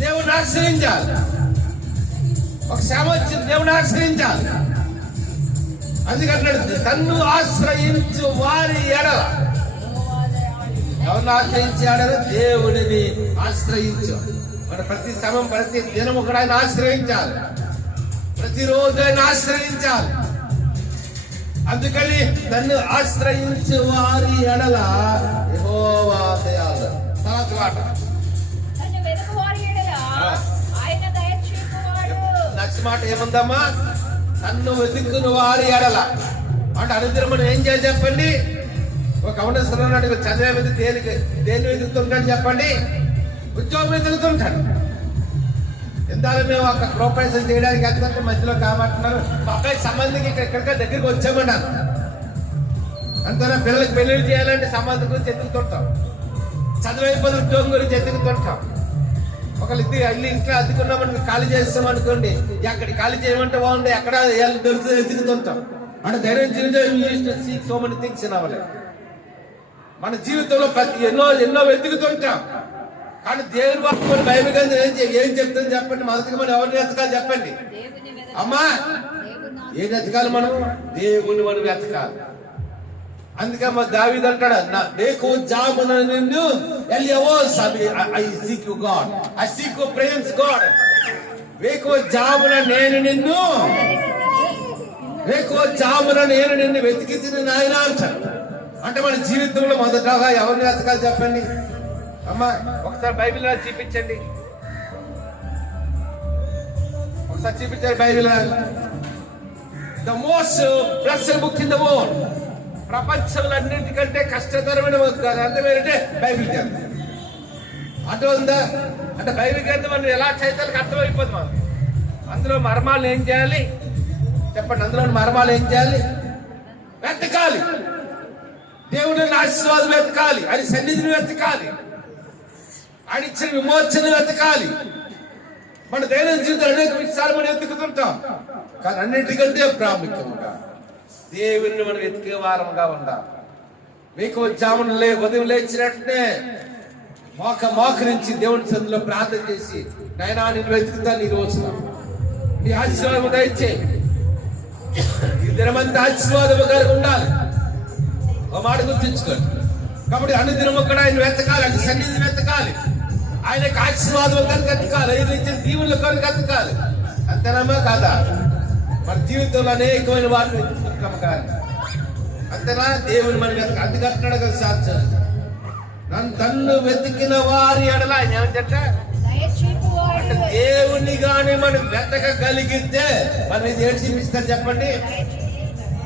దేవుని ఆశ్రయించాలి. ఒక శ్రమ వచ్చింది, దేవుని ఆశ్రయించాలి. అందుకంటే తన్ను ఆశ్రయించు వారి ఎడల, ఎవరిని ఆశ్రయించాడు? దేవుడిని ఆశ్రయించు. మన ప్రతి సమయం ప్రతి దినము కూడా ఆయన ఆశ్రయించాలి. ప్రతిరోజు ఆయన ఆశ్రయించాలి. అందుకని నన్ను ఆశ్రయించు వారి ఎడల యెహోవా దయాళుడు. తర్వాత మాట నెక్స్ట్ మాట ఏముందమ్మా? నన్ను వెతుకున్న వారి ఎడల అంటే అనుదినం మనం ఏం చేయాలి చెప్పండి? ఒక కౌంటర్ అడిగి చదివే మీద దేని వెతుకుతుంటాడు చెప్పండి? ఉద్యోగం వెతుకుతుంటాడు. ఇందాక మేము ఒక ప్రొఫెషన్ చేయడానికి వెళ్తుంటే మధ్యలో కాబట్టున్నారు, మా అబ్బాయి సంబంధికి ఇక్కడికి దగ్గరికి వచ్చామన్నారు. అంతేనా? పిల్లలకి పెళ్లిళ్ళు చేయాలంటే సంబంధం గురించి ఎత్తుకుతుంటాం, చదువైపోతే ఉద్యోగం గురించి ఎత్తుకుతుంటాం. ఒకళ్ళు ఇల్లు ఇంట్లో అద్దుకున్నామని ఖాళీ చేస్తాం అనుకోండి, ఎక్కడికి ఖాళీ చేయమంటే బాగుండే, ఎక్కడ దొరుకుతుంది ఎత్తుకుతుంటాం. అంటే ధైర్యం జీవితం so many things in our life. మన జీవితంలో ప్రతి ఎన్నో వెతుకుతుంటాం. కానీ దేవుని వాక్యం బైబిల్ గ్రంథం ఏం చెప్తుంది చెప్పండి? మొదటిగా మనం ఎవరిని వెతకాలి చెప్పండి అమ్మా? ఏం వెతకాలి మనం? దేవుని మనం వెతకాలి. అందుకే మా దావీదు అంటాడు, నీకు జామున నిన్ను I seek you God, I seek you presence God. వేకో జామున నేను నిన్ను, వేకో జామున నేను నిన్ను వెతికి తిని నాయన అంటాడు. అంటే మన జీవితంలో మొదటగా ఎవరిని వెతకాలి చెప్పండి అమ్మా? ఒకసారి బైబిల్ చూపించండి, ఒకసారి చూపించండి Bible. The most blessed book in the world. ప్రపంచంలో అన్నింటికంటే కష్టతరమైన గ్రంథం ఏంటంటే బైబిల్ గ్రంథం. అటు ఉందా? అంటే బైబిల్ గ్రంథం మనం ఎలా చైతానికి అర్థమైపోతుంది. మనం అందులో మర్మాలు ఏం చేయాలి చెప్పండి? అందులో మర్మాలు ఏం చేయాలి? వెతకాలి. దేవుడిని ఆశీర్వాదం వెతకాలి, ఆయన సన్నిధిని వెతకాలి, ఆయన ఇచ్చిన విమోచన వెతకాలి. మన దైనందిన జీవితం అనేక విషయాలు మనం వెతుకుతుంటాం, కానీ అన్నింటికంటే ప్రాముఖ్యంగా దేవుని మనం వెతికే వారంగా ఉండాలి. మీకు జామున ఉదయం లేచినట్టే మోకరించి దేవుని సన్నిధిలో ప్రార్థన చేసి, నాయనా నేను వెతుకుతాను, ఈ రోజున నీ ఆశీర్వాదం దయచే. ఈ దినమంతా ఆశీర్వాదం కలిగి ఉండాలి. ఒక మాట గుర్తించుకోండి. కాబట్టి అన్ని దినము కూడా ఆయన వెతకాలి, ఆయన సన్నిధిని వెతకాలి, ఆయనకు ఆశీర్వాదం కనుక వెతకాలి, ఆయన ఇచ్చిన దీవుల కనుక వెతకాలి. అంతేనమ్మా కాదా? మన జీవితంలో అనేకమైన వాటిని వెతుకుతాం, కానీ అంతేనా? దేవుని మనం వెతక అందుకంటున్నాడు కదా సాక్షాత్, నన్ను తన్ను వెతికిన వారి ఎడల ఆయన ఏమంటే అంటే దేవుని గాని మనం వెతకగలిగితే మనం ఇది ఏడు చూపిస్తాడు చెప్పండి?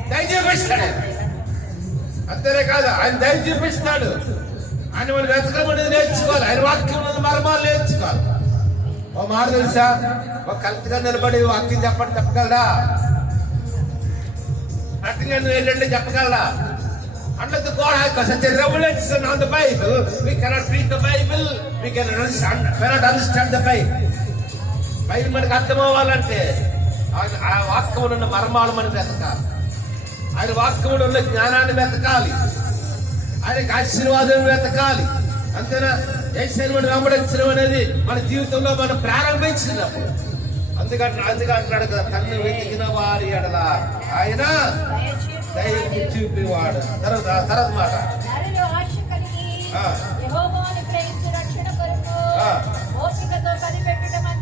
దయ చూపిస్తాడు. అంతేనే కాదు, ఆయన దయ చూపిస్తాడు. ఆయన మనం వెతకమనేది నేర్చుకోవాలి, ఆయన వాక్యం మర్మాలు నేర్చుకోవాలి. ఓ మాట తెలుసా, ఒక కరెక్ట్గా నిలబడి వాక్యం చెప్పగలడా? కరెక్ట్గా ఏంటంటే చెప్పగలడా? Under the God has such a revelation on the Bible, we cannot read the Bible, we cannot understand the Bible. Bible మనకు అర్థం అవ్వాలంటే ఆ వాక్యములో ఉన్న మర్మాలు మనం వెతకాలి, ఆయన వాక్యములో ఉన్న జ్ఞానాన్ని వెతకాలి, ఆయనకి ఆశీర్వాదం వెతకాలి. అంతేనా? యేసుని మనం వెంబడించడం అనేది మన జీవితంలో మనం ప్రారంభించినప్పుడు. అందుకంటే అంటాడు కదా, తన్ను వెతికిన వారి ఎడల ఆయన దయ చూపేవాడు. తర్వాత మాట,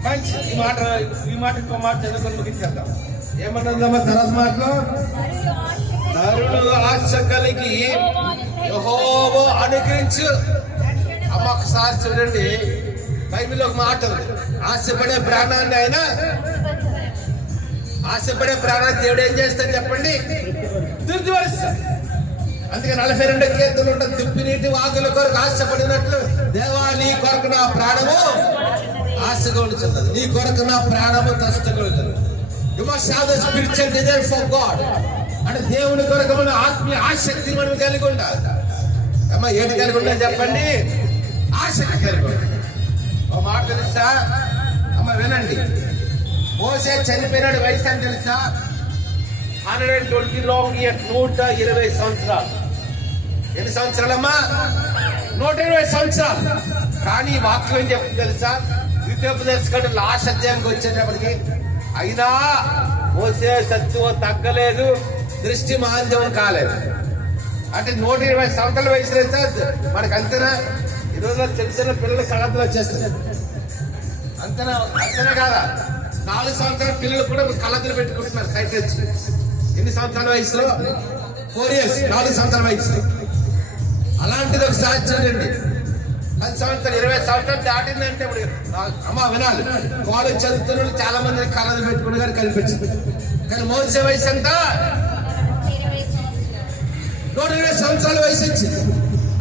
మంచి ఈ మాట ఇంకో మాట చదువుకొని ముగించేద్దాం. ఏమన్నదమ్మా తర్వాత మాటలో? నరుడు ఆశ కలిగి యెహోవా అనుగ్రహించు. అమ్మ ఒకసారి చూడండి, బైబిల్లో ఒక మాట ఉంది, ఆశపడే ప్రాణాన్ని ఆయన ఆశపడే ప్రాణాన్ని దేవుడు ఏం చేస్తాడు చెప్పండి? దుర్దివరిస్తాడు. అందుకే 42 కీర్తనలు ఉంటుంది, తిప్పి నీటి వాగుల కొరకు ఆశపడినట్లు దేవా నీ కొరకు నా ప్రాణము ఆశగా ఉంచున్నది, నీ కొరకు నా ప్రాణము కష్టంగా ఉంటుంది. You must have the spiritual desire for God. అంటే దేవుని కొరకు మన ఆత్మీయ ఆసక్తిని మనం కలిగి ఉండాలి. అమ్మ ఏంటి కలిగి ఉండాలి చెప్పండి? ఆసక్తి కలిగి ఉండాలి. ఒక మాట తెలుసా అమ్మ, వినండి. మోసే చనిపోయినాడు, వయసు అని తెలుసా? 120 లాంగ్ ఇయర్, 120 సంవత్సరాలు. ఎన్ని సంవత్సరాలమ్మా? 120 సంవత్సరాలు. కానీ వాక్యం ఏం చెప్తుంది తెలుసా? ద్వితీయోపదేశకుడు లాస్ట్ అధ్యాయానికి వచ్చేటప్పటికి అయినా మోసే సత్తువ తగ్గలేదు, దృష్టి మాంద్యం కాలేదు. అంటే 120 సంవత్సరాల వయసు మనకు అంతేనా? ఈరోజు చిన్న చిన్న పిల్లలు కళ్ళద్దులు వచ్చేస్తారు. అంతేనా కాదా? 4 సంవత్సరాల పిల్లలు కూడా కళ్ళద్దులు పెట్టుకుంటున్నారు సైట్ వచ్చి. ఎన్ని సంవత్సరాల వయసులో? 4 years, 4 సంవత్సరాల వయసులో. అలాంటిది ఒకసారి చూడండి, 10 సంవత్సరాలు 20 సంవత్సరాలు దాటిందంటే ఇప్పుడు అమ్మ వినాలి, కాలేజ్ చదువుతున్న చాలా మంది కళ్ళద్దులు పెట్టుకుని కానీ కనిపించింది. కానీ మోసే వయసు ఎంత? 120 సంవత్సరాల వయసు వచ్చింది.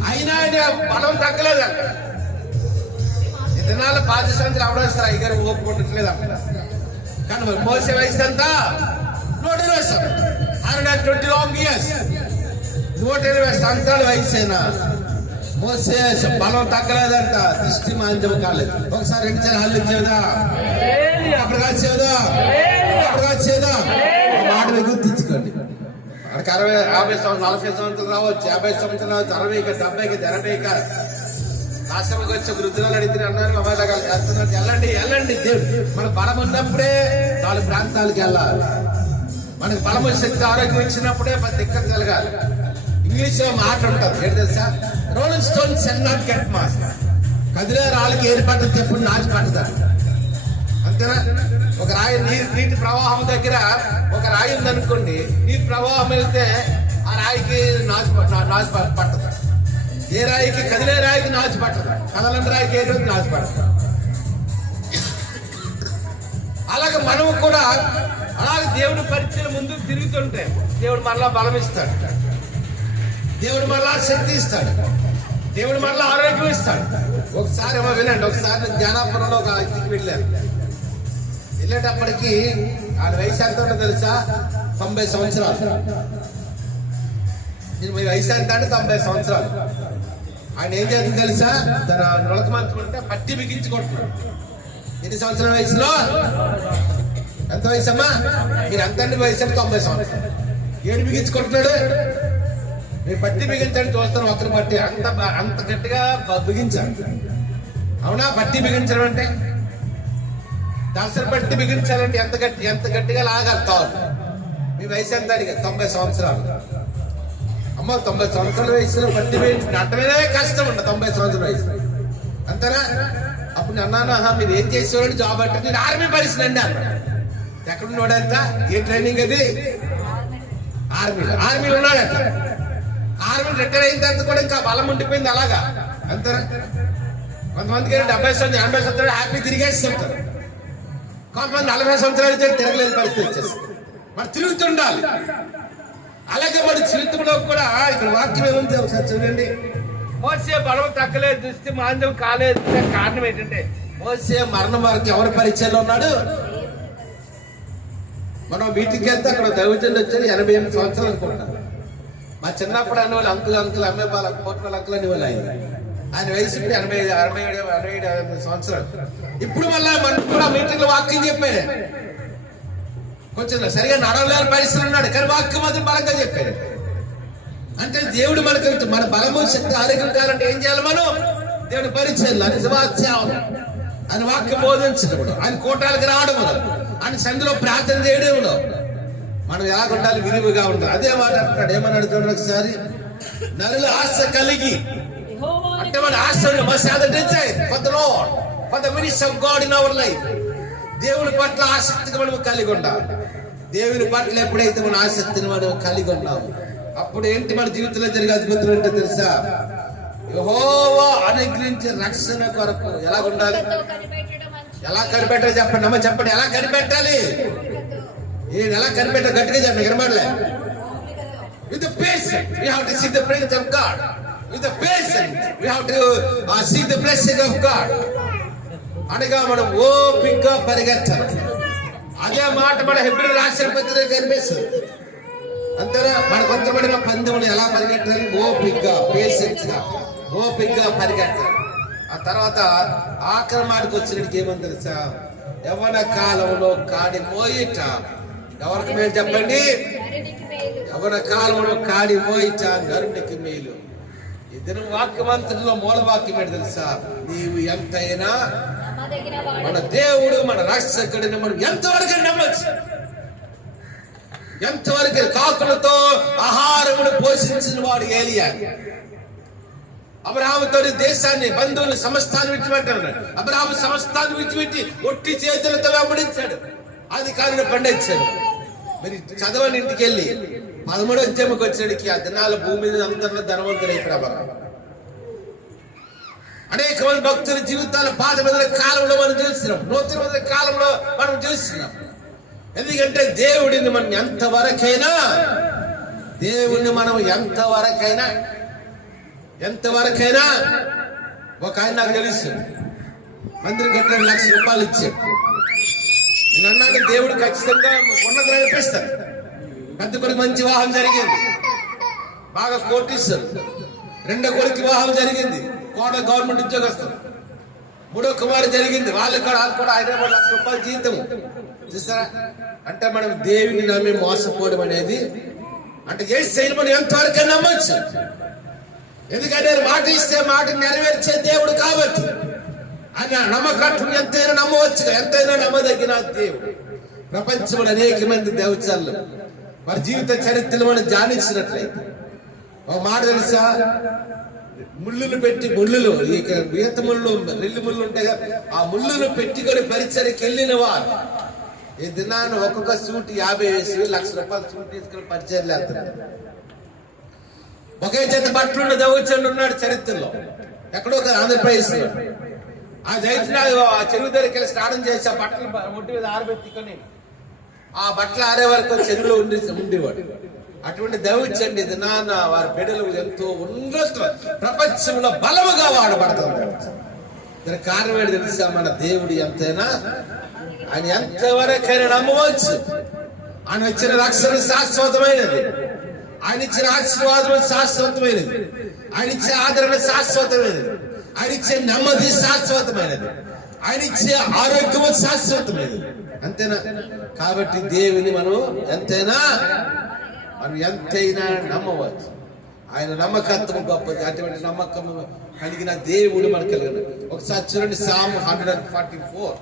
అయినా ఆయన బలం తగ్గలేదంట. ఈ దినాల్లో 5 సంవత్సరాలు అవడేస్తారు, అయ్యారు ఓపుకుంటట్లేదు అక్కడ. కానీ మరి మోసే వయసు ఎంత? 120 120 లాంగ్ ఇయర్స్, 120 సంవత్సరాల వయసు అయినా మోసే బలం తగ్గలేదంట, దృష్టి మాంద్యం కాలేదు. ఒకసారి 2 సార్లు హల్లు చేదా, అప్పుడు కాదు చేదా, అప్పుడు కాదు చేదా, మాట గుర్తించుకోండి. మనకి 60, 50 సంవత్సరాలు, 40 సంవత్సరాలు రావచ్చు, 50 సంవత్సరాలు రావచ్చు, 60, 70, 80. రాష్ట్రానికి వచ్చి వృద్ధులు అడిగితే అన్నారు, అమ్మాయి వెళ్తున్నారు, వెళ్ళండి. దేవుడు మన బలం ఉన్నప్పుడే 4 ప్రాంతాలకు వెళ్ళాలి. మనకు బలము, శక్తి, ఆరోగ్యం ఇచ్చినప్పుడే దిక్కలు కలగాలి. ఇంగ్లీష్ లో మాట ఉంటుంది ఏంటి తెలుసా? Rolling stone shall not get mass. కదిలే రాళ్ళకి ఏరి పట్టదు, ఎప్పుడు నాచి పట్టదు. అంతేనా? ఒక రాయి నీటి ప్రవాహం దగ్గర ఒక రాయి ఉందనుకోండి, నీటి ప్రవాహం వెళ్తే ఆ రాయికి నాచు పట్టదు. ఏ రాయికి? కదిలే రాయికి నాచు పట్టదు, కదలని రాయికి ఏ రోజు నాచు పట్టదు. అలాగే మనం కూడా అలాగే దేవుడి పరిచయం ముందు తిరుగుతుంటే దేవుడు మరలా బలం ఇస్తాడు, దేవుడు మరలా శక్తి ఇస్తాడు, దేవుడు మరలా ఆరోగ్యం ఇస్తాడు. ఒకసారి ఏమో వినండి, ఒకసారి జ్ఞానాపురంలో ఒక ఇంటికి వెళ్ళేటప్పటికి ఆయన వయసు ఎంత ఉంటుందో తెలుసా? 90 సంవత్సరాలు. మీ వయసు ఎంత అంటే 90 సంవత్సరాలు. ఆయన ఏం చేస్తుంది తెలుసా? తన నొలక మంచుకుంటే పట్టి బిగించుకుంటున్నాడు. ఎన్ని సంవత్సరాల వయసులో? ఎంత వయసు అమ్మా? మీరు ఎంతండి వయసు అంటే 90 సంవత్సరాలు. ఏడు బిగించుకుంటున్నాడు. మీరు పట్టి బిగించండి చూస్తాను, ఒకరి పట్టి అంత గట్టిగా బిగించాలి. అవునా? పట్టి బిగించడం అంటే దసర పట్టి బిగించాలంటే ఎంత గట్టిగా లాగలుగుతావు. మీ వయసు ఎంత అడిగా? 90 సంవత్సరాలు. అమ్మ 90 సంవత్సరాల వయసులో పట్టి బిగించి అంటనే కష్టం ఉంటుంది. 90 సంవత్సరాల వయసు అంతేనా? అప్పుడు అన్నాను, మీరు ఏం చేసేవాడు? జాబ్ అంటే నేను ఆర్మీ పరిస్థితి అండి అన్న. ఎక్కడున్నాడంట? ఏ ట్రైనింగ్ అది? ఆర్మీలో ఉన్నాడంట. ఆర్మీ రిటైర్ అయిన తర్వాత కూడా ఇంకా బలం ఉండిపోయింది అలాగా. అంతేనా? కొంతమందికి 70 సంవత్సరాలు 80 సంవత్సరాలు హ్యాపీ తిరిగేస్తుంటారు. కొంతమంది 40 సంవత్సరాలు తిరగలేని పరిస్థితి వచ్చేస్తుంది. మనం తిరుగుతుండాలి. అలాగే మన జీవితంలో కూడా ఇక్కడ వాక్యం ఏముంది ఒకసారి చూడండి. మోసే బలం తగ్గలేదు, దృష్టి మాంద్యం కాలేదు. కారణం ఏంటంటే మోసే మరణం వరకు ఎవరి పరిచయంలో ఉన్నాడు? మనం మీటింగ్కి వెళ్తే అక్కడ దైవజనులు వచ్చారు 88 సంవత్సరాలు అనుకుంటారు. మా చిన్నప్పుడు అనేవాళ్ళు అంకుల్ అమ్మే వాళ్ళ కోట్ల అంకుల్ అనేవాళ్ళు. ఆయన వయసు ఇప్పుడు 67 సంవత్సరాలు. ఇప్పుడు మళ్ళీ మనం కూడా మీటింగ్ లో వాక్యం చెప్పాడు. కొంచెం సరిగా నడవలేని పరిస్థితులు ఉన్నాడు, కానీ వాక్యం మాత్రం బలంగా చెప్పాడు. అంటే దేవుడు మనకు మన బలము శక్తి ఆరోగ్యం కావాలంటే ఏం చేయాలి? మనం దేవుడి పరిచయం ఆయన వాక్యం బోధించడం, ఆయన కోటాలకు రావడం, ఆయన సంధిలో ప్రార్థన చేయడం, మనం ఎలా ఉండాలి? విరివిగా ఉండాలి. అదే మాట అంటాడు. ఏమని అడుగుతాడు ఒకసారి? నరులు ఆశ కలిగి అంటే మన ఆశ దేవుని పట్ల ఆసక్తిగా మనం కలిగి ఉండాలి. దేవుని పట్ల ఎప్పుడైతే మన ఆసక్తిని మనం కలిగి ఉన్నాము, అప్పుడు ఏంటి మన జీవితంలో జరిగే అద్భుతం ఏంటో తెలుసా? యెహోవా అనుగ్రహించే రక్షణ కొరకు ఎలా ఉండాలి? ఎలా కనిపెట్టాలి చెప్పండి అమ్మ, చెప్పండి. ఎలా కనిపెట్టాలి? ఎలా కనిపెట్టాలి? గట్టిగా చెప్పండి, కనబడలే. With the patient, we have to seek the presence of God. With the patient, we have to seek the blessing of God. అనగా మనం ఓపికగా పరిగెత్తాలి. అదే మాట మన హెబ్రీయులకు రాసిన పత్రికలో కనిపిస్తుంది. అంతేనా? మన కొంతమంది పందెములు ఎలా పరిగెట్టాలి? ఓపికగా, పేషెన్స్ గా, ఓపికగా పరిగెట్టాలి. ఆ తర్వాత ఆఖరి మాటకు వచ్చినట్టు ఏమని తెలుసా? యవ్వన కాలంలో కాడి మోయిట ఎవరికి మేలు చెప్పండి? యవ్వన కాలంలో కాడి మోయిట నరునికి మేలు. ఇద్దరు వాక్యమంతటిలో మూల వాక్యం ఏంటి తెలుసా? నీవు ఎంతైనా మన దేవుడు మన రక్షకుడిని మనం ఎంతవరకు నమ్మచ్చు? ఎంతవరకు? కాకులతో ఆహారమును పోషించిన వాడు ఏలియా. అబ్రహాముతో దేశాన్ని, బంధువులు, సమస్తాన్ని విడిచిపెట్టాడు. అబ్రహాము సమస్తాన్ని విడిచిపెట్టి ఒట్టి చేతులతో వెంబడించాడు, అది కాని పండించాడు. మరి చదవని ఇంటికి వెళ్ళి 13వ అధ్యాయంకి వచ్చేటికి ఆ దినాల భూమి మీద అందరిలో ధనవంతులైపోయారు. అనేక మంది భక్తుల జీవితాల పాత మీద కాలంలో మనం చూస్తున్నాం, నూతన మీద కాలంలో మనం చూస్తున్నాం. ఎందుకంటే దేవుడిని మనం ఎంతవరకైనా ఒక ఆయన నాకు తెలుసు, మందిరం కట్టిన ₹1,00,000 ఇచ్చాడు. నేను అన్నాను, దేవుడు ఖచ్చితంగా ఉన్నది నడిపిస్తాడు. పెద్ద కొడుకు మంచి వివాహం జరిగింది, బాగా కోటీశ్వరు. రెండో కొడుకు వివాహం జరిగింది, కోడ గవర్నమెంట్ ఉద్యోగస్తులు. మూడో కుమారు జరిగింది, వాళ్ళకి కూడా ₹1,00,000 జీతం. చూసారా? అంటే మనం దేవుని నమ్మి మోసపోవడం అనేది, అంటే ఏ శైలి మనం ఎంతవరకు నమ్మచ్చు. ఎందుకంటే మాట ఇస్తే మాట నెరవేర్చే దేవుడు కాబట్టి ఆయన నమ్మకం ఎంతైనా నమ్మవచ్చు, ఎంతైనా నమ్మదగిన దేవుడు. ప్రపంచంలో అనేక మంది దేవతలు వారి జీవిత చరిత్రలు మనం ధ్యానించినట్లయితే ఒక మాట తెలుసా? ముళ్ళులు పెట్టి, ఈత ముళ్ళు, రెల్లి ముళ్ళు ఉంటాయి కదా, ఆ ముళ్ళును పెట్టుకొని పరిచయకి వెళ్ళిన వారు ఈ దినాన్ని ఒక్కొక్క సూట్ 50 వేసి ₹1,00,000 సూట్ తీసుకుని పరిచయం వెళ్తున్నారు. ఒకే చేత బట్టలున్న దౌర్చండు ఉన్నాడు చరిత్రలో, ఎక్కడో ఒక ఆంధ్రప్రదేశ్ లో. ఆ దైత్య ఆ చెరువు దగ్గరికి వెళ్ళి స్నానం చేసి ఆ బట్టలు ఒడ్డు మీద ఆరబెట్టుకొని ఆ బట్టలు ఆరే వరకు చెరువులో ఉండేవాడు. అటువంటి దైవచ్చండి ఇది నాన్న వారి బిడ్డలు ఎంతో ఉన్నత ప్రపంచంలో బలముగా వాడబడతారు. దానికి కారణం ఏంటి తెలుసా? మన దేవుడు ఎంతైనా ఆయన ఎంతవరకైనా నమ్మవచ్చు. ఆయన ఇచ్చిన రక్షణ శాశ్వతమైనది, ఆయన ఇచ్చిన ఆశీర్వాదం శాశ్వతమైనది, ఆయన ఇచ్చే ఆదరణ శాశ్వతమైనది, ఆయన ఇచ్చే నెమ్మది శాశ్వతమైనది, ఆయన ఇచ్చే ఆరోగ్యము శాశ్వతమైనది. అంతేనా? కాబట్టి దేవుని మనం ఎంతైనా నమ్మవచ్చు. ఆయన నమ్మకత్వం గొప్పది. అటువంటి నమ్మకం కలిగిన దేవుడు మనకు కలిగిన. ఒకసారి చూడండి, సామ్ 144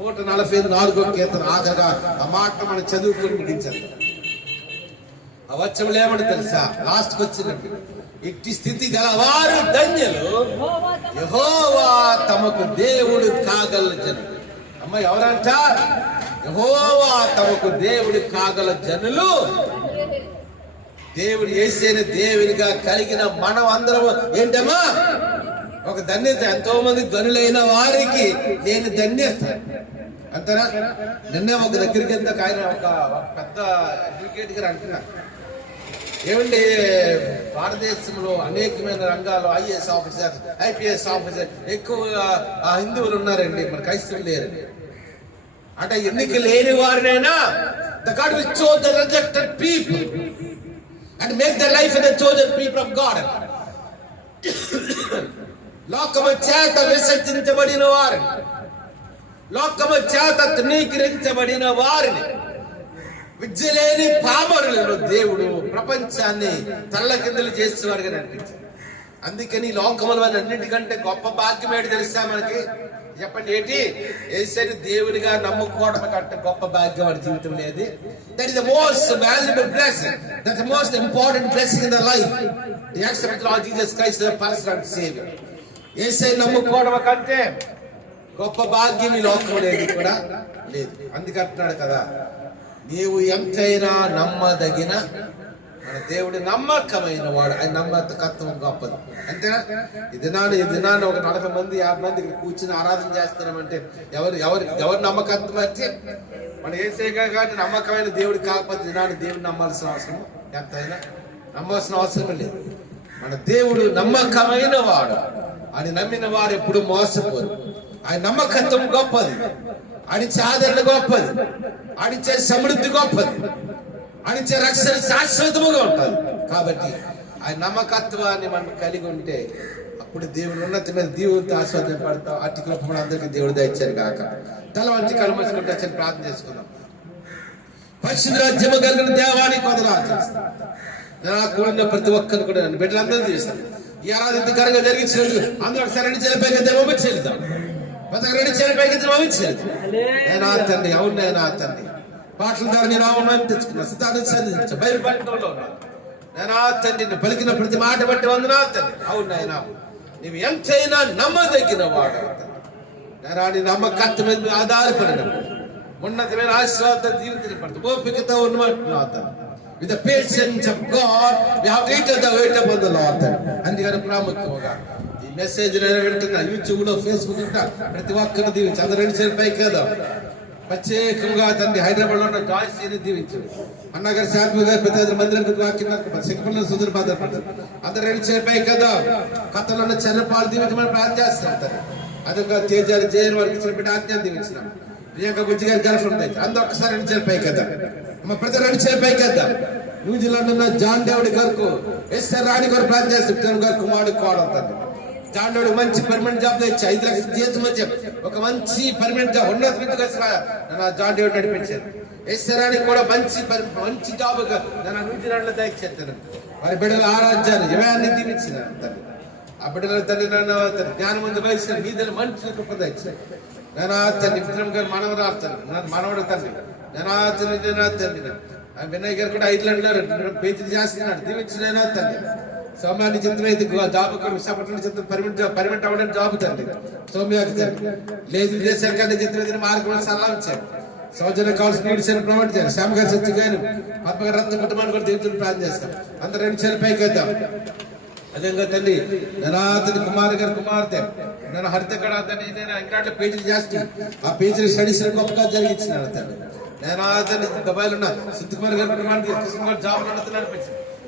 144వ కీర్తన ఆఖగా ఆ మాట మనం చదువుకొని ముగించాలి. ఆ వచనంలో ఏమంటే తెలుసా? లాస్ట్కి వచ్చినట్టు, ఇట్టి స్థితి గలవారు ధన్యులు, యెహోవా తమకు దేవుడు కాగల జనులు. అమ్మ ఎవరంట? యెహోవా తమకు దేవుడు కాగల జనులు. దేవుడు యేసైన దేవునిగా కలిగిన మనం అందరం ఏంటమ్మా? ఒక ధన్యత. ఎంతో మంది ధనులైన వారికి నేను ధన్యత అంతేనా? నిన్న ఒక దగ్గరికి వెళ్తే ఆయన ఒక పెద్ద అడ్వకేట్ గారు అంటున్నారు, ఏమండి, భారతదేశంలో అనేకమైన రంగాల్లో ఐఏఎస్ ఆఫీసర్, ఐపీఎస్ ఆఫీసర్ ఎక్కువగా హిందువులు ఉన్నారండి, మరి క్రైస్తవులు లేరండి. అంటే ఎన్నిక లేని వారినైనా the God will choose the rejected people and make their life in the chosen people of God. లోకము చేత విసర్జించబడిన వారిని, లోకము చేత తృణీకరించబడిన వారిని, విద్యలేని పామరులను దేవుడు ప్రపంచాన్ని తల్లకిందులు చేసేవాడుగా నడిపించాడు. అందుకని లోకముల అన్నిటికంటే గొప్ప భాగ్యం ఏంటి తెలుసా మనకి? చెప్పండి ఏంటి? యేసుని దేవుడిగా నమ్ముకోవడం కంటే గొప్ప భాగ్యం వాడి జీవితం లేదు. That is the most valuable blessing, that the most important blessing in the life, the accept lord Jesus Christ the personal saviour. యేసుని నమ్ముకోవడం కంటే గొప్ప భాగ్యం ఈ లోకం లేదు, కూడా లేదు. అందుకంటున్నాడు కదా, నీవు ఎంతైనా నమ్మదగిన మన దేవుడు నమ్మకమైన వాడు, ఆయన నమ్మకత్వం గొప్పది. అంతేనా? ఈ దినాన్ని ఒక 40 మంది 50 మంది ఇక్కడ కూర్చుని ఆరాధన చేస్తున్నామంటే ఎవరు నమ్మకత్వం అంటే మన యేసయ్య గారి నమ్మకమైన దేవుడు కాకపోతే దినాన్ని దేవుడు నమ్మాల్సిన అవసరం ఎంతైనా నమ్మాల్సిన అవసరం లేదు. మన దేవుడు నమ్మకమైన వాడు, ఆయన నమ్మిన వారు ఎప్పుడు మోసపోరు. ఆయన నమ్మకత్వం గొప్పది, ఆయన ఆదరణ గొప్పది, ఆయన సమృద్ధి గొప్పది, అనిచ్చే రక్షణ శాశ్వతముగా ఉంటుంది. కాబట్టి ఆ నమ్మకత్వాన్ని మనం కలిగి ఉంటే అప్పుడు దేవుడు ఉన్నతమైన దేవుడితో ఆస్వాదపడతాం. అట్టి కృప మన అందరికీ దేవుడు దయచేరు కాక. తల వంచి కళ్ళు మూసుకుంటే వచ్చి ప్రార్థన చేసుకుందాం. పరిశుద్ధ రాజ్యము కలిగిన దేవానికి వందనాలు. నా కూడిన ప్రతి ఒక్కరు కూడా నన్ను బిడ్డలందరూ చేస్తాను. ఈ ఆరాధన ఘనంగా జరిగించినందుకు అందరూ ఒకసారి రెండు చేరిపైకి పంపించేద్దాం. రెండు చేరిపైకి పంపించేది. నా తండ్రి, అవును నా తండ్రి, పాటల ద్వారా నేను ఆవున్నాను తెచ్చుకున్నా, సిద్ధాన్ని సంధించా, బయలుపడటంలో నేను తండ్రిని పలికిన ప్రతి మాట బట్టి వందనా తండ్రి. అవును నాయన, నీవు ఎంతైనా నమ్మదగిన వాడు. నేను నమ్మకత్వం మీద ఆధారపడిన ఉన్నతమైన ఆశీర్వాదం జీవితం పడుతుంది. ఓపికతో ఉన్నమాట with the patience of God we have waited the wait of the Lord. అందుకని ప్రాముఖ్యంగా ఈ మెసేజ్ నేను వింటున్నా, యూట్యూబ్ లో, ఫేస్బుక్ లో ప్రతి ఒక్కరిని దీవించి అందరూ 2 చేతులు పైకి కదా. ప్రత్యేకంగా తండ్రి హైదరాబాద్ లో ఉన్న జాయిస్ దీవించాడు. అన్నగారు శాంతి గారు పెద్ద మందిరం సింగపూర్ సుధురు బాధపడతారు. అందరూ 2 చేరిపోయి కదా. కథలో ఉన్న చర్రపాలు దీవించమని ప్రార్థన చేస్తాం. అదొక తేజాలు జైలు వారికి ఇచ్చిన బిడ్డ ఆజ్ఞాన్ని దీవించినాం. ప్రియాంక బుజ్జి గారి గర్ఫ్ ఉంటాయి. అందరూ ఒకసారి 2 చేరిపోయి కదా. ప్రతి 2 చేరిపోయి కదా. న్యూజిలాండ్ ఉన్న జాన్ డేవిడ్ గారు, ఎస్ఆర్ రాణి గారు ప్రార్థన చేస్తారు. గారు కుమారుడు కోడతారు. జాండోడు మంచి పర్మనెంట్ జాబ్ తెచ్చి 5 లక్షల జీతం వచ్చి ఒక మంచి పర్మనెంట్ జాబ్ ఉన్నత విద్యగా జాన్ డేవిడ్ నడిపించారు. ఎస్ఆర్ఆనికి కూడా మంచి జాబ్ న్యూజిలాండ్ లో దయచేస్తాను. వారి బిడ్డల ఆరాధ్యాన్ని జయాన్ని దీవించిన ఆ బిడ్డల తండ్రి జ్ఞానం ముందు వయసు మీదలు మంచి కృప దయచారు. నేను తండ్రి విక్రమ్ గారు మనవడు తండ్రి, నేను తండ్రి వినయ్ గారు కూడా ఐర్లాండ్ లో పేజీలు చేస్తున్నాడు. దీవించిన తండ్రి సౌమ్యాన్ని చిత్రమైతే జాబ్ విశాఖపట్నం చిత్రం పర్మనెంట్ అవ్వడానికి జాబ్ తండ్రి సౌమ్యాకి తండ్రి లేదు. విదేశానికి చిత్రమైన మార్గం సలహా ఇచ్చారు. సౌజన్య కావాల్సిన నీడ్స్ ప్రొవైడ్ చేయాలి. శ్యామ గారు సత్య గారు పద్మగారు రత్న కుటుంబాన్ని కూడా దేవుతులు ప్రార్థన చేస్తాం. అందరూ 2 చేతుల పైకి వేద్దాం. అదేవిధంగా తండ్రి ననాథని కుమార్ గారు కుమార్తె నేను హరిత కడ నేను ఇంగ్లాండ్ పేజీలు చేస్తాను. ఆ పేజీలు స్టడీస్ గొప్పగా జరిగించినాను తండ్రి. నేను అతని దుబాయ్లో ఉన్న సుత్కుమార్ గారి కుటుంబానికి కృష్ణ జాబ్ నడుతున్నారు.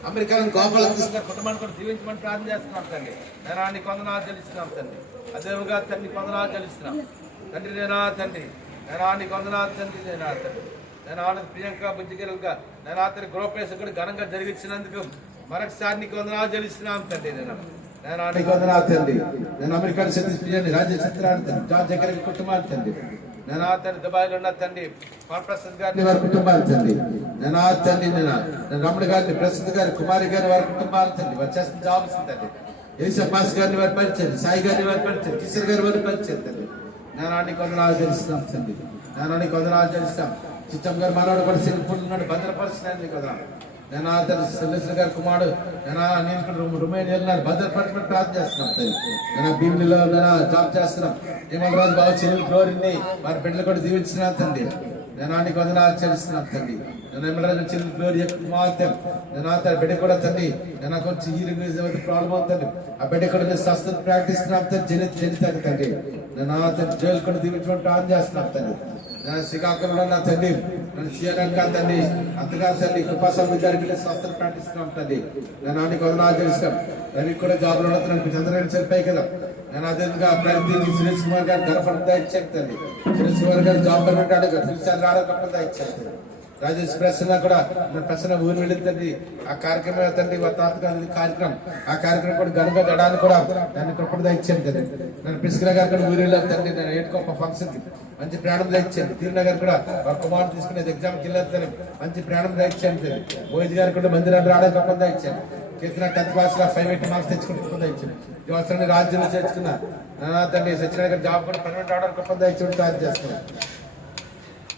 అమెరికాలో గోపాల కృష్ణ కుటుంబాన్ని కూడా దీవించమని ప్రార్థన చేస్తున్నాం తండ్రి. నేను నీకు వందనాలు చెల్లిస్తున్నాం తండ్రి. అదేవిధంగా తండ్రి వందనాలు చెల్లిస్తున్నాం తండ్రి. నేను తండ్రి నీకు వందనాలు తండ్రి. నేను ప్రియాంక బుజ్జిగా నేను అతని గృహప్రవేశం కూడా ఘనంగా జరిగించినందుకు మరొకసారి నీకు వందనాలు చెల్లిస్తున్నాం తండ్రి. నేను నీకు వందనాలు తండ్రి. నేను అమెరికా సతీష్ ప్రియాన్ని రాజ్య చిత్రాన్ని జార్జ్ జగన్ కుటుంబాన్ని తండ్రి. నేను తండ్రి దుబాయ్లో ఉన్న తండ్రి ప్రసాద్ గారిని వారి కుటుంబాలు తండ్రి. నేను తండ్రి నేను రమణ గారిని ప్రసాద్ గారి కుమారి గారి వారి కుటుంబాలు తండ్రి. వారు చేసిన జాబ్స్ తండ్రి. ఏసపాస్ గారిని వారి పరిచయం, సాయి గారిని వారి పరిచయం, కిషోర్ గారి వారి పరిచయం తండ్రి. నేను నీకు వందనాలు తెలుస్తున్నాం తండ్రి. నేను నీకు వందనాలు తెలుస్తాం. చిత్తం గారు మనవాడు కూడా సింగపూర్ ఉన్నాడు, భద్రపరుస్తున్నాను నీకు వదనాలు. నేను అతను సెల్లేశ్వర గారి కుమారుడు నేను రుమేని వెళ్ళినారు, భద్రపరచమని ప్రార్థన చేస్తున్నాం తండ్రి. నేను భీమిలిలో జాబ్ చేస్తున్నాం. ఏమన్నా రోజు బాబు చెల్లెలు గ్లోరిని వారి బిడ్డలు కూడా దీవించిన తండ్రి. నేను నీకు వందనాలు చెల్లిస్తున్నాం తండ్రి. నేను ఏమన్నా చెల్లెలు గ్లోరి కుమార్తె నేను అతని బిడ్డ కూడా తండ్రి. నేను కొంచెం హీరింగ్ ప్రాబ్లం అవుతుంది. ఆ బిడ్డ కూడా స్వస్థత ప్రాక్టీస్తున్నాం తండ్రి. జనిత తండ్రి. నేను అతని జైలు కూడా దీవించమని ప్రార్థన చేస్తున్నాం తండ్రి. శ్రీకాకుళంలో నా తండ్రి నన్ను శ్రీరంగా తండ్రి అంతగా తల్లి కృపాసంధి గారికి స్వస్థలు ప్రకటిస్తున్నాం తండ్రి నేను నీకు వందనాలు తెలుస్తాం రవి కూడా జాబ్లో నన్ను చంద్రబాబు చెప్పాయి కదా నేను అదేవిధంగా ప్రతి సురేష్ కుమార్ గారు గర్భంగా ఇచ్చాను తండ్రి సురేష్ కుమార్ గారు జాబ్ పెట్టాడు ఫిలిచారు రావడం ఇచ్చాను రాజేష్ ప్రసన్న కూడా ప్రసన్న ఊరు వెళ్ళిందండి ఆ కార్యక్రమం తండ్రి కార్యక్రమం ఆ కార్యక్రమం కూడా ఘనంగా జడానికి కూడా నన్ను కృపణ ఇచ్చాను తండ్రి నన్ను పిసుకుల గారు కూడా ఊరు వెళ్ళాను తండ్రి నేను ఏడుకో ఫంక్షన్ కి మంచి ప్రాణం ఇచ్చాను తీరునగర్ కూడా వారి కుమారుడు తీసుకునేది ఎగ్జామ్కి వెళ్ళాను మంచి ప్రాణం ఇచ్చాను తండ్రి మోహిత్ గారు కూడా మందిరాన్ని రావడానికి కృపణ ఇచ్చాను కీర్తన 10th క్లాస్ లో 580 మార్క్స్ తెచ్చుకుంటే ఇచ్చాను వ్యవస్థని రాజ్యంలో చేర్చుకున్నా తండ్రి సత్యనారాయణ గారు జాబ్ కూడా పర్మనెంట్ రావడానికి కృపణ ఇచ్చి తయారు చేస్తున్నాను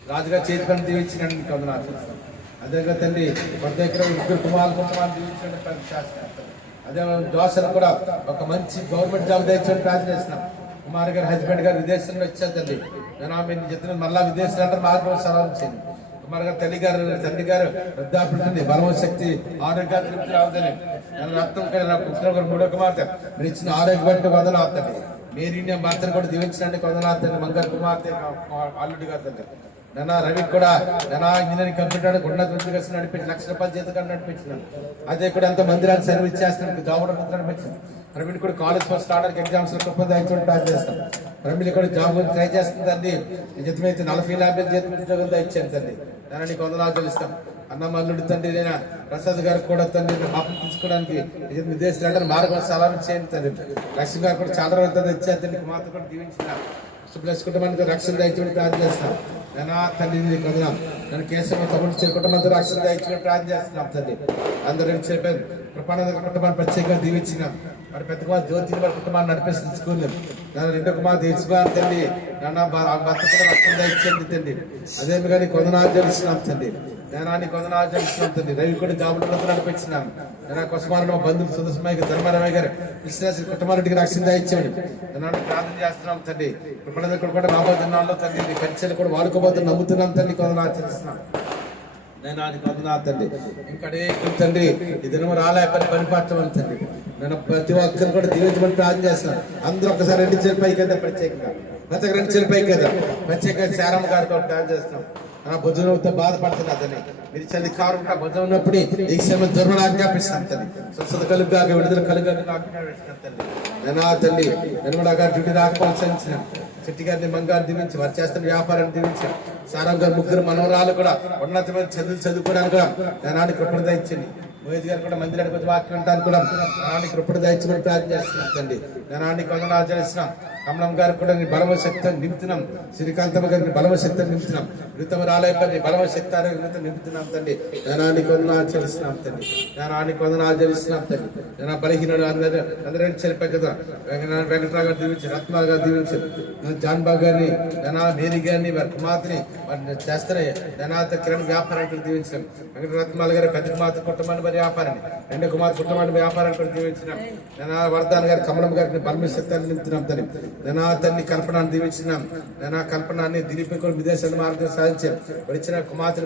రాజుగారు చేతి పని దీవించినాడు నీకు వందనాలు అదేవిధంగా తండ్రి కొత్త ఎకరం ముగ్గురు కుమారులు దీవించండి అదే దోశలు కూడా ఒక మంచి గవర్నమెంట్ జాబ్ తెచ్చని ప్రార్థన చేస్తున్నాం కుమార్ గారు హస్బెండ్ గారు విదేశంలో ఇచ్చారు తండ్రి నేను మీరు చెప్తున్నాను మళ్ళా విదేశాలు అంటే మార్గం సలహా ఇచ్చింది కుమార్ గారు తండ్రి గారు వృద్ధాపుడుతుంది బలవ శక్తి ఆరోగ్యాలు తృప్తి రావుతుంది నేను రక్తం నాకు మూడో కుమార్తె మీరు ఇచ్చిన ఆరోగ్య బట్టి వదలు అవుతండి మీరు ఇండియా భర్తను కూడా దీవించడానికి వదలు అవుతుంది మంగారు కుమార్తె ఆల్రెడీ గారు తండ్రి నాన్న రవి కూడా నాన్న ఇంజనీరింగ్ కంప్యూటర్ ఉన్నత విద్య నడిపించి ₹1,00,000 జీతం నడిపించినాను అదే కూడా అంత మందిరాన్ని సర్వీస్ చేస్తున్నాను జాబ్ నడిపించాను రవిని కూడా college first order exams try చేస్తాం రవిని కూడా జాబ్ ట్రై చేస్తుందండి జీతం అయితే 40,50 జీతం ఉద్యోగంతో ఇచ్చాను తండ్రి నేను నీకు వందనాలు తెలుస్తాం అన్న మల్లుడు తండ్రి నేను ప్రసాద్ గారు కూడా తండ్రి పాపం తీసుకోవడానికి విదేశాలు మార్గం సలహా చేయండి తండ్రి లక్ష్మి గారు కూడా చాలా రోజులు ఇచ్చారు తండ్రి కుమార్తె కూడా దీవించిన ప్లస్ కుటుంబానికి రక్షణ దయచుకుని ప్రార్థన చేస్తాం నేను తండ్రి కదనాం నన్ను కేశవ తమ్ముడు కుటుంబంతో రక్షణ దయచుకుని ప్రార్థన చేస్తున్నాం తండ్రి అందరూ చెప్పారు కృపానంద కుటుంబాన్ని ప్రత్యేకంగా దీవించినాం మరి పెద్ద కుమార్ జ్యోతి వారి కుటుంబాన్ని నడిపిస్తుంది స్కూల్ నన్ను రెండో కుమార్ తీర్చుకోవాలి తండ్రి నన్ను భర్త కూడా రక్షణ దయచేయండి తండ్రి అదేమి కానీ కొందనాలు తెలుస్తున్నాం తండ్రి నేను కొందనాలు తెలుస్తున్నాం తండ్రి రవి కూడా జాబులు నడిపించినాం నేను కొసమారంలో బంధువులు సుదర్శమయ్య ధర్మారామయ్య గారు విశ్వాస కుటుంబానికి రక్షణ దయచేయండి నన్ను ప్రార్థన చేస్తున్నాం తండ్రి కృపణ కూడా రాబోతున్నాలో తండ్రి పరిచయలు కూడా వాడుకోబోతున్నా నమ్ముతున్నాం తండ్రి కొందనాలు తెలుస్తున్నాం నేను అది కొందనా తండ్రి ఇంకడే తండ్రి ఈ దినం రాలే పని పట్టమని తండ్రి నేను ప్రతి ఒక్కరు కూడా దీవించమని ప్రార్థన చేస్తున్నాను అందరూ ఒకసారి 2 చేతులు పైకి కదా ప్రత్యేకంగా ప్రతి 2 చేతులు పైకి కదా ప్రత్యేకంగా శారమ్మ గారితో ప్రార్థన చేస్తున్నాం నా భుజంతో బాధపడుతుంది అతని మీరు చల్లి కారు భుజం ఉన్నప్పుడు ఈ క్షేమ దుర్మణ ఆజ్ఞాపిస్తాను తండ్రి స్వస్థత కలుగుగా విడుదల కలుగుగా తండ్రి నేను తల్లి నిర్మలా గారి డ్యూటీ రాకపోవలసిన చెట్టి గారిని మంగారు దీవించి వారు చేస్తున్న వ్యాపారాన్ని దీవించి సారాం గారు ముగ్గురు మనవరాలు కూడా ఉన్నతమైన చదువుకోవడానికి కూడా నేను కృపణ దయచండి మోహిత్ గారు కూడా మందిరానికి వచ్చి వాక్యం ఉంటాను కూడా నాని కృపణ దయచమని ప్రార్థన చేస్తున్నాం తండ్రి నేను కొందరు ఆచరిస్తున్నాం కమలం గారికి కూడా నీ బలవ శక్తిని నింపుతున్నాం శ్రీకాంతమ్మ గారిని బలవ శక్తిని నింపుతున్నాం ఋతమరాలయ బలవ శక్తి ఆరోగ్యంతో నింపుతున్నాం తండ్రి నేను కొందరు ఆచరిస్తున్నాం తండ్రి నేను కొందరు ఆచరిస్తున్నాం తండ్రి నేను బలహీనుడు అందరూ చెరిపే కదా వెంకటరావు గారు దీవించి రత్నాలు గారు దీవించి జాన్ బాబు గారిని నేను మేరీ గారిని వారి కుమార్తెని వారిని చేస్తానే నేను కిరణ్ వ్యాపారాన్ని దీవించాం వెంకటరత్నాలు గారి పెద్ద కుమార్తె కుటుంబాన్ని వ్యాపారాన్ని రెండో కుమార్ కుటుంబాన్ని వ్యాపారాన్ని కూడా దీవించినాం నేను వరదాన్ గారి కమలం గారిని బలమి శక్తిని నింపుతున్నాం తండ్రి నేను తల్లి కల్పనాన్ని దీవించినాం నేను కల్పనాన్ని దిలీప్ కూడా విదేశాల మార్గం సాధించాం వచ్చిన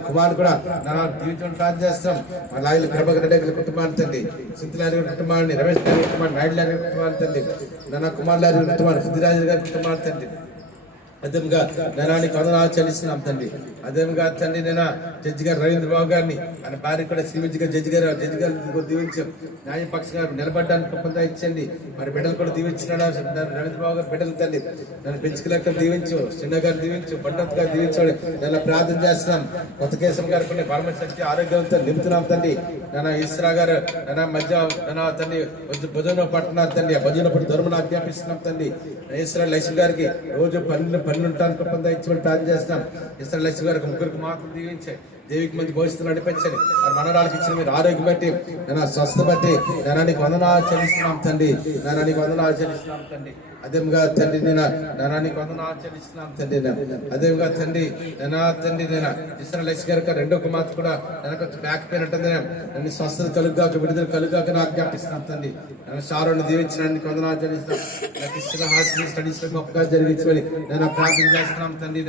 కుమార్ కూడా నేను దీవించడం ప్రార్థన చేస్తాం మా లాయలు ప్రభాకర్ రెడ్డి గారి కుటుంబాన్ని తండ్రి సింతలారి కుటుంబాన్ని రమేష్ గారి కుటుంబాన్ని నాయుడు గారి కుటుంబాన్ని తండ్రి నేను కుమార్ లారి కుటుంబాన్ని సిద్ధిరాజు గారి కుటుంబాన్ని తండ్రి అదేవిధంగా నేను కొందనాలు చెల్లిస్తున్నాం తండ్రి అదేవిధంగా తండ్రి నేను జడ్జి గారు రవీంద్ర బాబు గారిని ఆయన భార్య కూడా శ్రీవిజి గారు జడ్జి గారు దీవించాం న్యాయపక్షంగా నిలబడ్డానికి కృపణ ఇచ్చండి మరి బిడ్డలు కూడా దీవించినాడు రవీంద్ర బాబు గారు బిడ్డలు తండ్రి నన్ను పెంచుకు లెక్కలు దీవించు చిన్న గారు దీవించు బండత్ గారు దీవించాడు నేను ప్రార్థన చేస్తున్నాం కొత్త కేశం గారు కూడా పరమశక్తి ఆరోగ్యంతో నింపుతున్నాం తండ్రి నేను ఈశ్వరా గారు నేను మధ్య నేను తండ్రి భుజంలో పట్టున్నారు తండ్రి ఆ భుజంలో పట్టు ధర్మను ఆజ్ఞాపిస్తున్నాం తండ్రి ఈశ్వర లక్ష్మి గారికి రోజు పన్ను ఉంటాను కృపణ ఇచ్చి ప్రార్థన చేస్తున్నాం ఈశ్వర లక్ష్మి గారికి ముగ్గురికి మాత్రం దీవించాయి దేవికి మంచి భవిష్యత్తు నడిపించండి మరి మనరాలకు ఇచ్చిన మీరు ఆరోగ్యం బట్టి నేను స్వస్థ బట్టి నేను వందనాలు చెల్లిస్తున్నాం తండ్రి నేను వందనాలు చెల్లిస్తున్నాం తండ్రి అదేవిధంగా తండ్రి నేను వందనాలు చెల్లిస్తున్నాం తండ్రి అదేవిధంగా తండ్రి నేను ఇస్రా లక్ష్మి గారికి రెండో కుమార్తె కూడా నాకు బ్యాక్ పెయిన్ ఉంటుంది నన్ను స్వస్థత కలుగాక విడుదల కలుగాక నాకు జ్ఞాపిస్తున్నాం తండ్రి నేను షారోని దీవించడానికి వందనాలు చెల్లిస్తున్నాం నాకు ఇచ్చిన హాస్పిటల్ స్టడీస్ గొప్పగా జరిగించుకొని నేను ప్రార్థన చేస్తున్నాం తండ్రి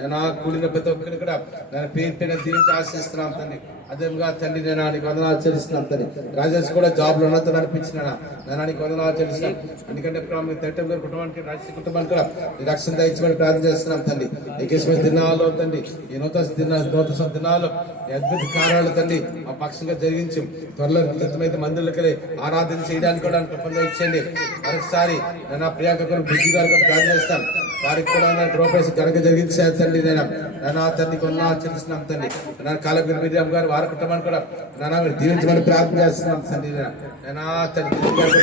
నేను కూలిన ప్రతి ఒక్కరిని కూడా నేను పేరు దీవించి ఆశిస్తున్నాం తండ్రి అదేవిధంగా తండ్రి నేను నీకు వందనాలు చెల్లిస్తున్నాను తండ్రి. రాజేష్ కూడా జాబ్ లో ఉన్నత నడిపించిన నేను నీకు వందనాలు చెల్లిస్తున్నాను. ఎందుకంటే తేటం గారి కుటుంబానికి రాజేష్ కుటుంబానికి కూడా నీ రక్షణ దయచేయమని ప్రార్థన చేస్తున్నాం తండ్రి. ఈ క్రిస్మస్ దినాల్లో తండ్రి, ఈ నూతన దినాల్లో ఈ అద్భుత కార్యాలు తండ్రి మా పక్షంగా జరిగించి త్వరలో క్రితమైతే మందిరలకి ఆరాధన చేయడానికి కూడా కృపణ ఇచ్చండి. మరొకసారి నేను ప్రియాంక బుద్ధి గారు కూడా ప్రార్థన చేస్తాను. వారికి కూడా రూపాయి కనుక జరిగించారు తండ్రి. నేను తండ్రి కొన్నా చెల్లిస్తున్నాం తండ్రి. నేను కాలగిరి మీడియం గారు వారి కుటుంబాన్ని కూడా దీవించమని ప్రార్థన చేస్తున్నాం తండ్రి.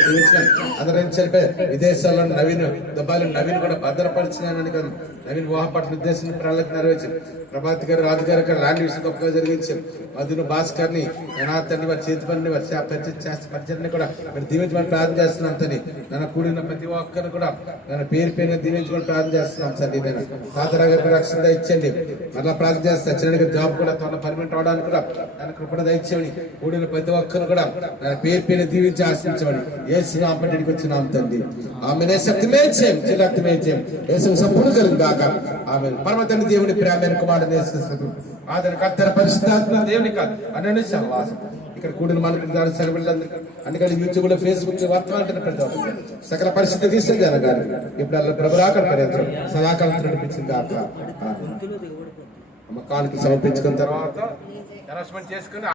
దీవించిన అందరం చనిపోయి విదేశాల్లో నవీన్ దుబాయ్లో నవీన్ కూడా భద్రపరిచినానని కాదు. నవీన్ వివాహ పట్ల ఉద్దేశం ప్రణాళిక నెరవేర్చి ప్రభాత్ గారు రాజు గారు ల్యాండ్ విషయం గొప్పగా జరిగించి మధును భాస్కర్ ని తండ్రి వారి చేతి పని పరిచయాన్ని కూడా మీరు దీవించమని ప్రార్థన చేస్తున్నాం తండ్రి. నన్ను కూడిన ప్రతి ఒక్కరిని కూడా నన్ను పేరు పేరు దీవించమని ప్రార్థన చేస్తున్నాం తండ్రి. నేను తాతరా గారికి రక్షణ ఇచ్చండి. మరలా ప్రార్థన చేస్తా చిన్న జాబ్ కూడా త్వరలో పర్మనెంట్ అవడానికి కూడా నన్ను కృపణ దయచేయమని కూడిన ప్రతి ఒక్కరు కూడా నన్ను పేరు పేరు దీవించి ఆశ్రయించమని యేసు నామమున వచ్చినాం తండ్రి. ఆమెనే సత్యమే చేయం చిరత్యమే చేయం యేసు సంపూర్ణ కలుగు గాక. ఆమేన్. పరమ తండ్రి దేవుని ప్రేమ కుమారుని యేసు ఆదరణ కర్తన పరిశుద్ధాత్మ దేవుని కాదు అన్న సహవాసం ఇక్కడ కూడిన మనకు దాని సరిపడలేదు. అందుకని యూట్యూబ్ లో ఫేస్బుక్ వర్తమానం పెడతాం. సకల పరిస్థితి తీసుకుంది అనగారు ఇప్పుడు అలా ప్రభురాకం సదాకాలం నడిపించింది కాక కాళ్ళకి సమర్పించుకున్న తర్వాత అనౌన్స్మెంట్ చేసుకుని